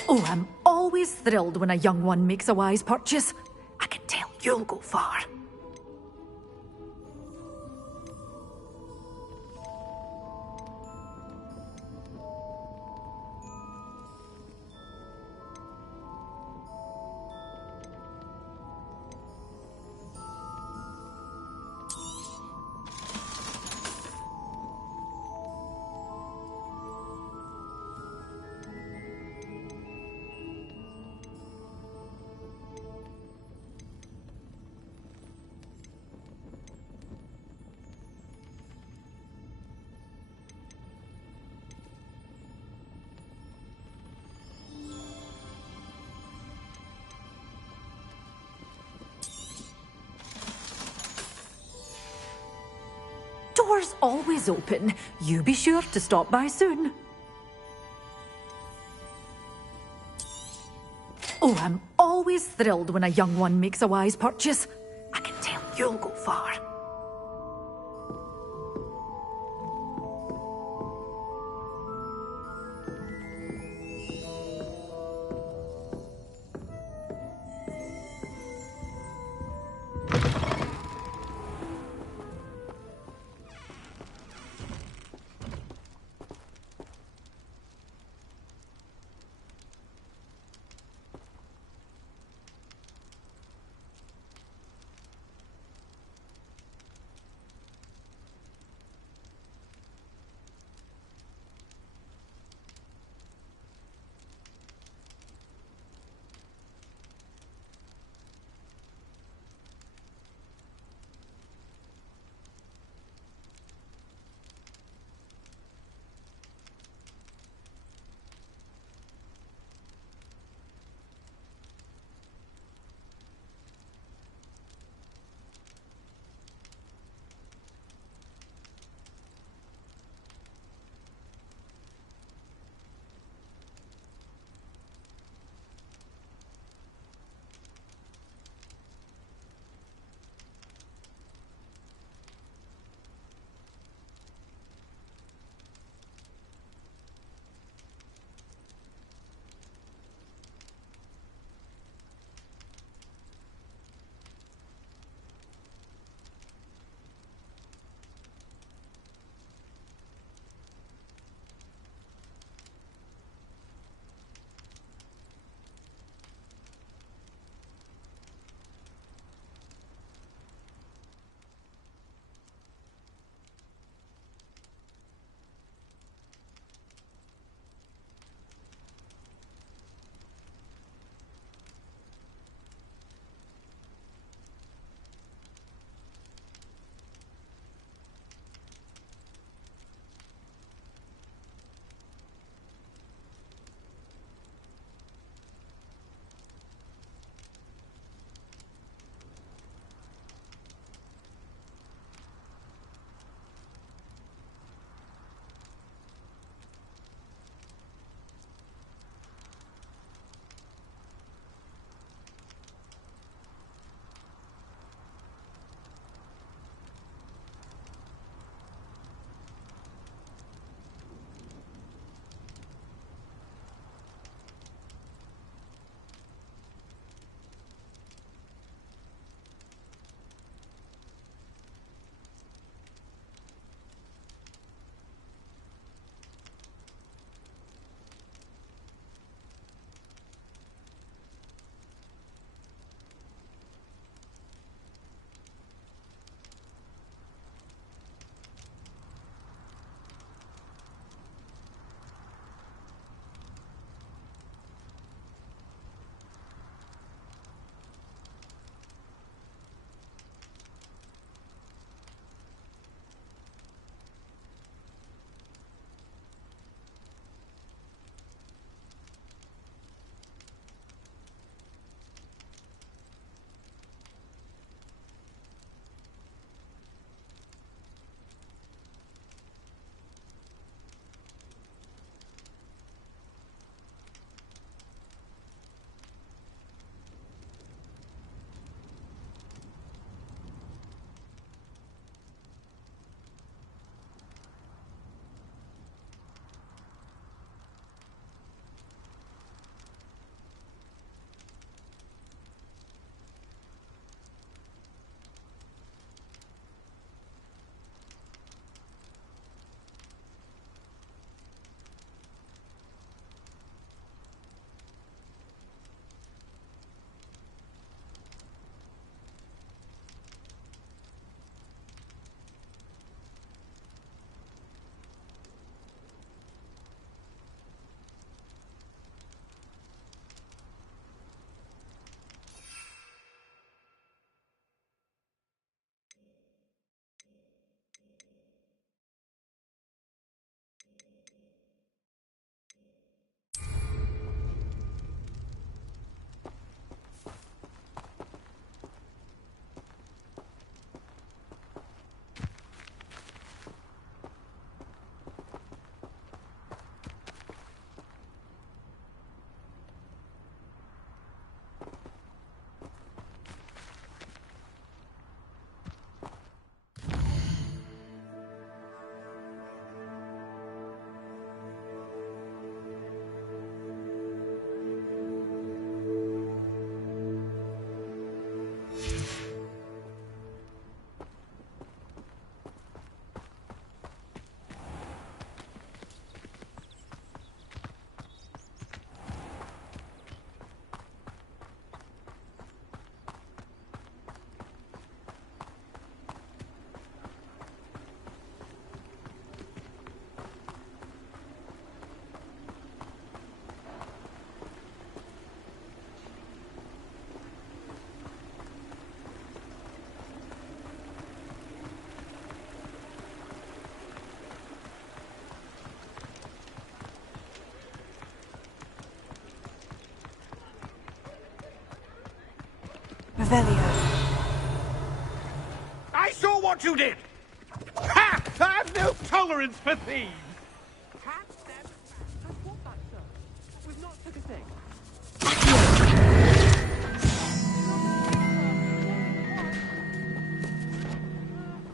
Oh, I'm always thrilled when a young one makes a wise purchase. I can tell you'll go far. Doors always open. You be sure to stop by soon. Oh, I'm always always thrilled when a young one makes a wise purchase. I can tell you'll go far. Revelio. I saw what you did! Ha! I've no tolerance for thieves! We've not took a thing.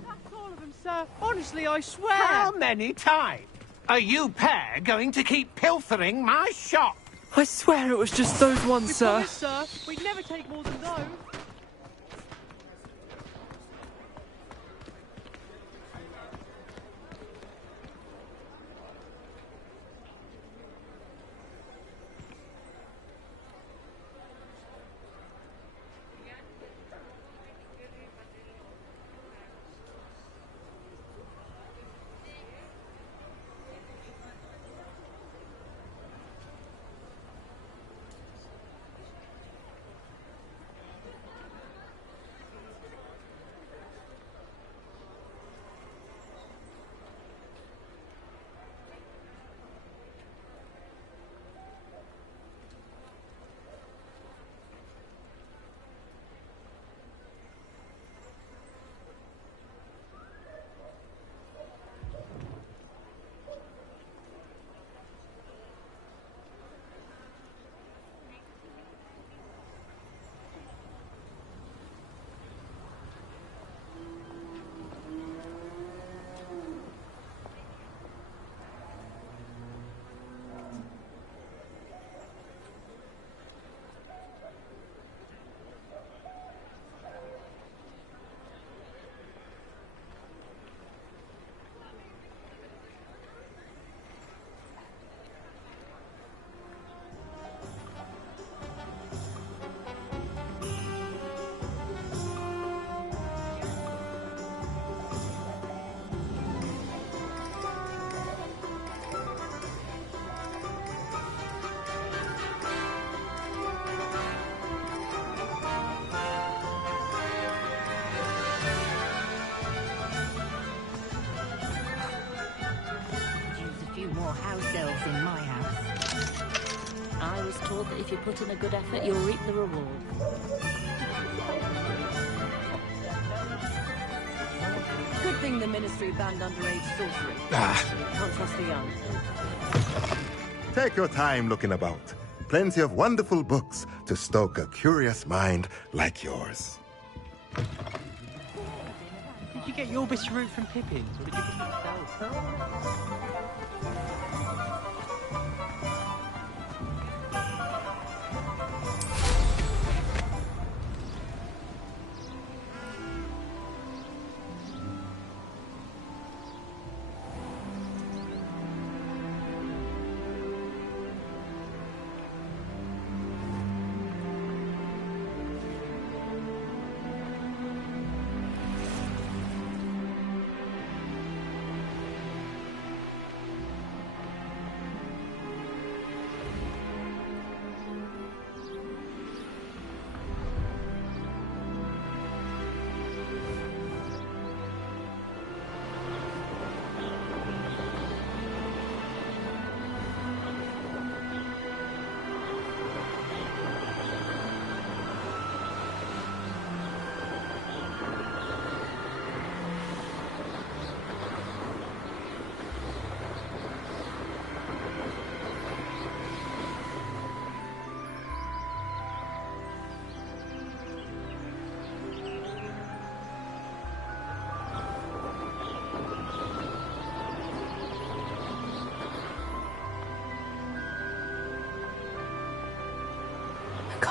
That's all of them, sir. Honestly, I swear. How many times are you pair going to keep pilfering my shop? I swear it was just those ones, sir. Promise, sir. We'd never take more than those. House elves in my house. I was told that if you put in a good effort, you'll reap the reward. Good thing the Ministry banned underage sorcery. Can't trust the young. Take your time looking about. Plenty of wonderful books to stoke a curious mind like yours. Did you get your Root from Pippin? Or did you get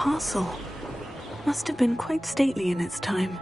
Castle must have been quite stately in its time.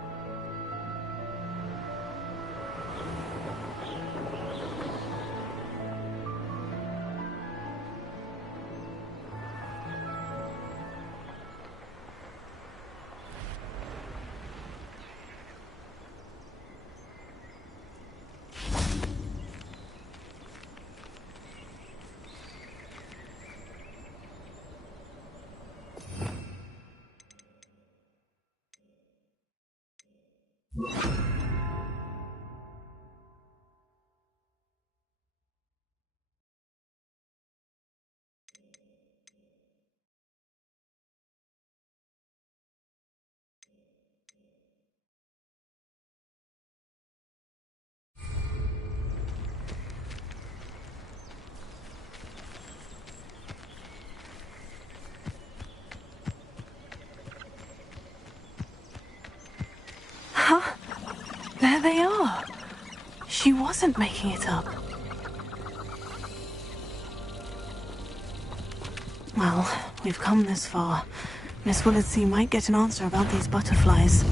She wasn't making it up. Well, we've come this far. Miss Willitsey might get an answer about these butterflies.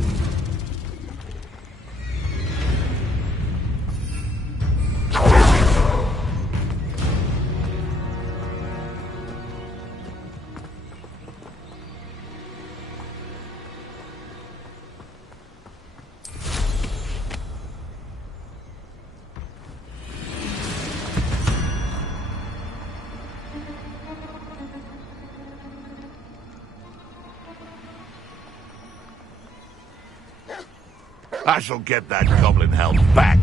I shall get that goblin helm back,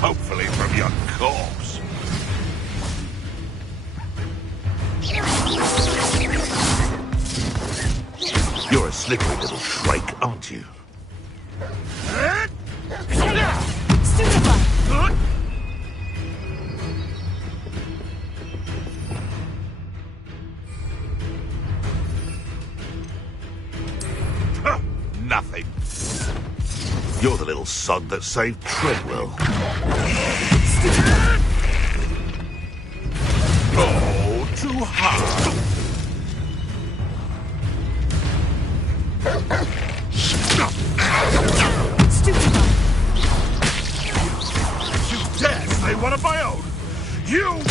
hopefully from your corpse. You're a slippery little shrike, aren't you? Nothing. You're the little sod that saved Treadwell. Oh, too hard. You dare say one of my own? You...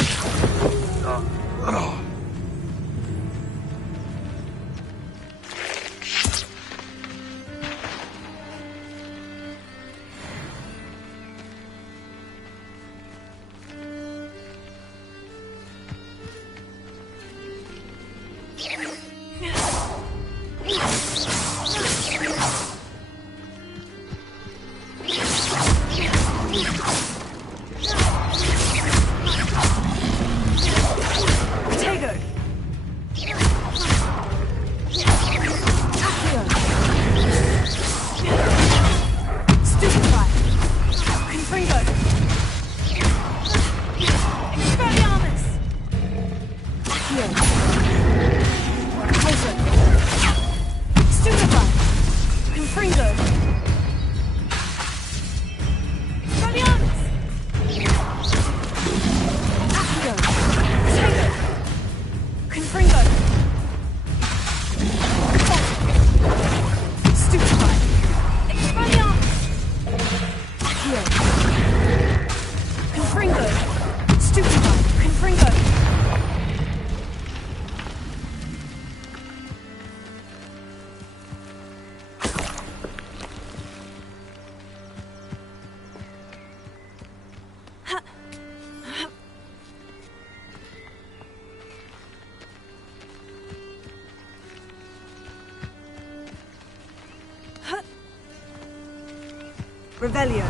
Revelio.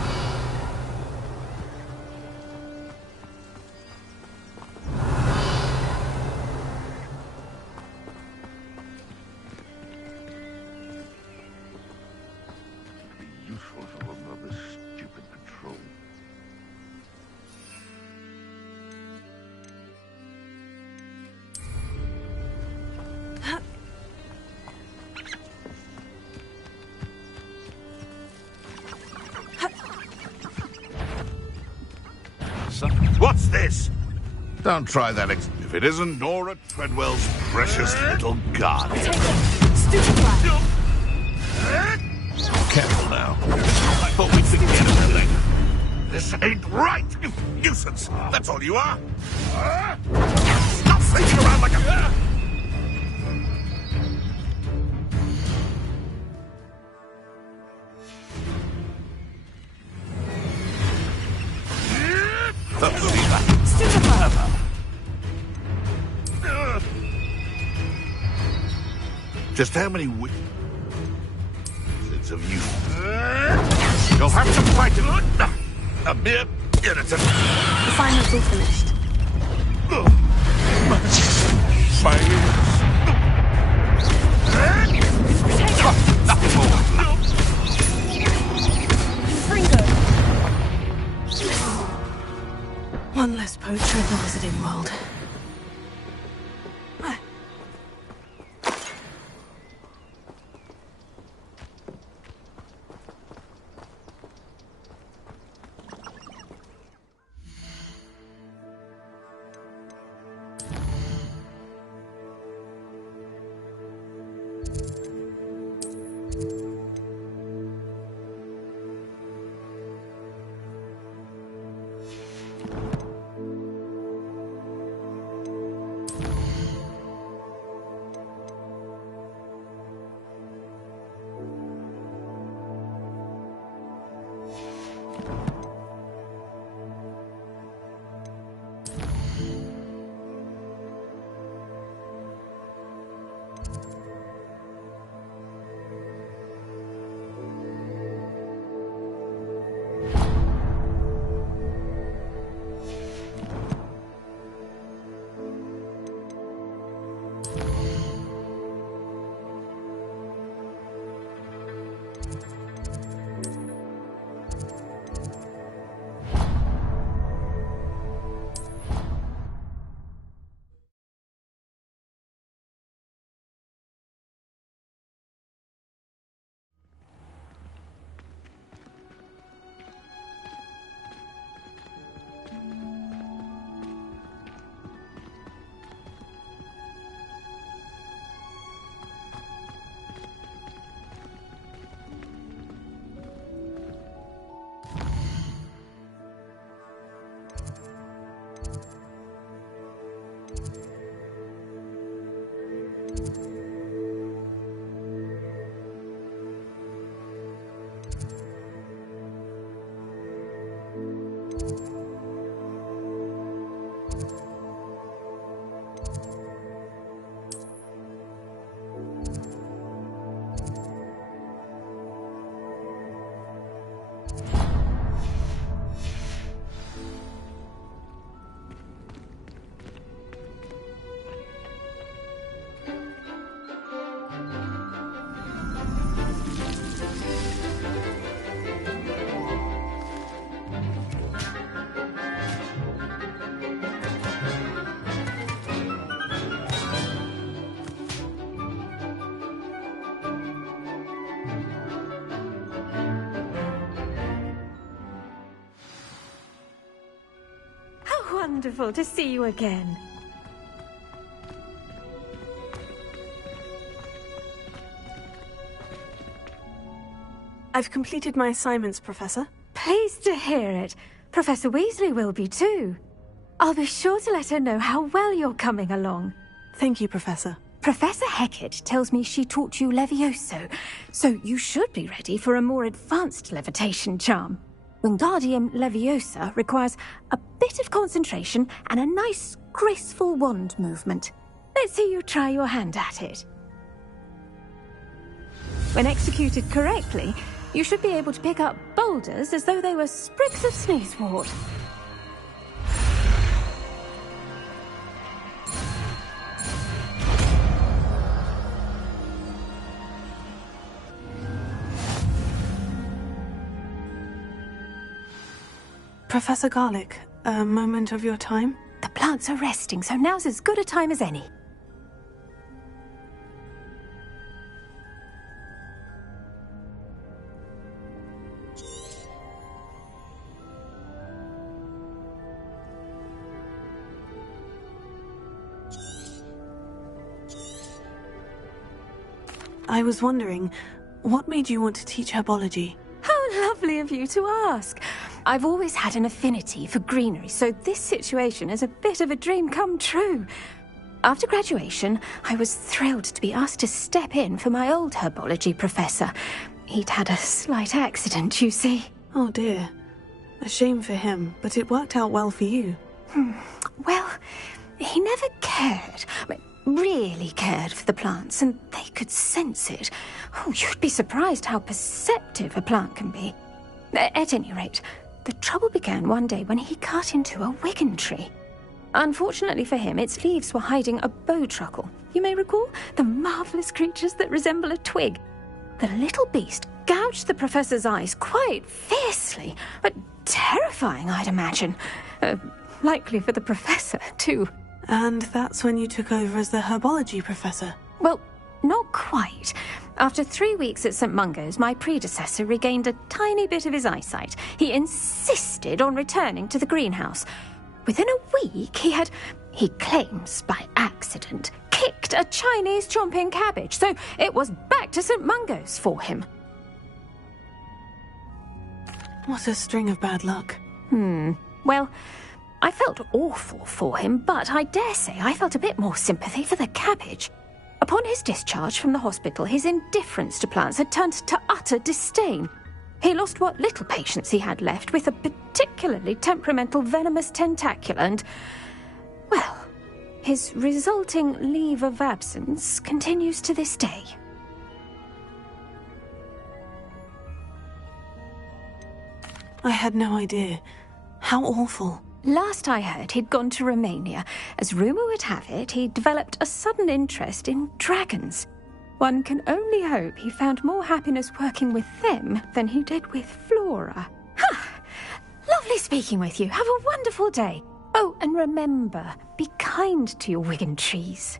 Be useful to remember this stupid patrol. What's this? Don't try that if it isn't Nora Treadwell's precious little garden. Careful now. I thought we'd forget about it. This ain't right, you nuisance. That's all you are. Stop sneaking around like a... Just how many wizards have you... You'll have to fight a mere irritant. The finals all finished. My ears. Nothing more. One less poacher in the wizarding world. Wonderful to see you again. I've completed my assignments, Professor. Pleased to hear it. Professor Weasley will be too. I'll be sure to let her know how well you're coming along. Thank you, Professor. Professor Hecat tells me she taught you Levioso, so you should be ready for a more advanced levitation charm. Wingardium Leviosa requires a bit of concentration and a nice, graceful wand movement. Let's see you try your hand at it. When executed correctly, you should be able to pick up boulders as though they were sprigs of sneezewort. Professor Garlick, a moment of your time? The plants are resting, so now's as good a time as any. I was wondering, what made you want to teach herbology? How lovely of you to ask. I've always had an affinity for greenery, so this situation is a bit of a dream come true. After graduation, I was thrilled to be asked to step in for my old herbology professor. He'd had a slight accident, you see. Oh dear. A shame for him, but it worked out well for you. Well, he never cared. Really cared for the plants, and they could sense it. Oh, you'd be surprised how perceptive a plant can be. At any rate, the trouble began one day when he cut into a wigan tree. Unfortunately for him, its leaves were hiding a bowtruckle. You may recall the marvellous creatures that resemble a twig. The little beast gouged the professor's eyes quite fiercely, but terrifying, I'd imagine. Likely for the professor, too. And that's when you took over as the herbology professor? Well, not quite. After 3 weeks at St. Mungo's, my predecessor regained a tiny bit of his eyesight. He insisted on returning to the greenhouse. Within a week, he claims by accident, kicked a Chinese chomping cabbage, so it was back to St. Mungo's for him. What a string of bad luck. Well, I felt awful for him, but I dare say I felt a bit more sympathy for the cabbage. Upon his discharge from the hospital, his indifference to plants had turned to utter disdain. He lost what little patience he had left with a particularly temperamental venomous tentacula and, well, his resulting leave of absence continues to this day. I had no idea. How awful. Last I heard, he'd gone to Romania. As rumour would have it, he'd developed a sudden interest in dragons. One can only hope he found more happiness working with them than he did with Flora. Lovely speaking with you. Have a wonderful day. Oh, and remember, be kind to your Wigan trees.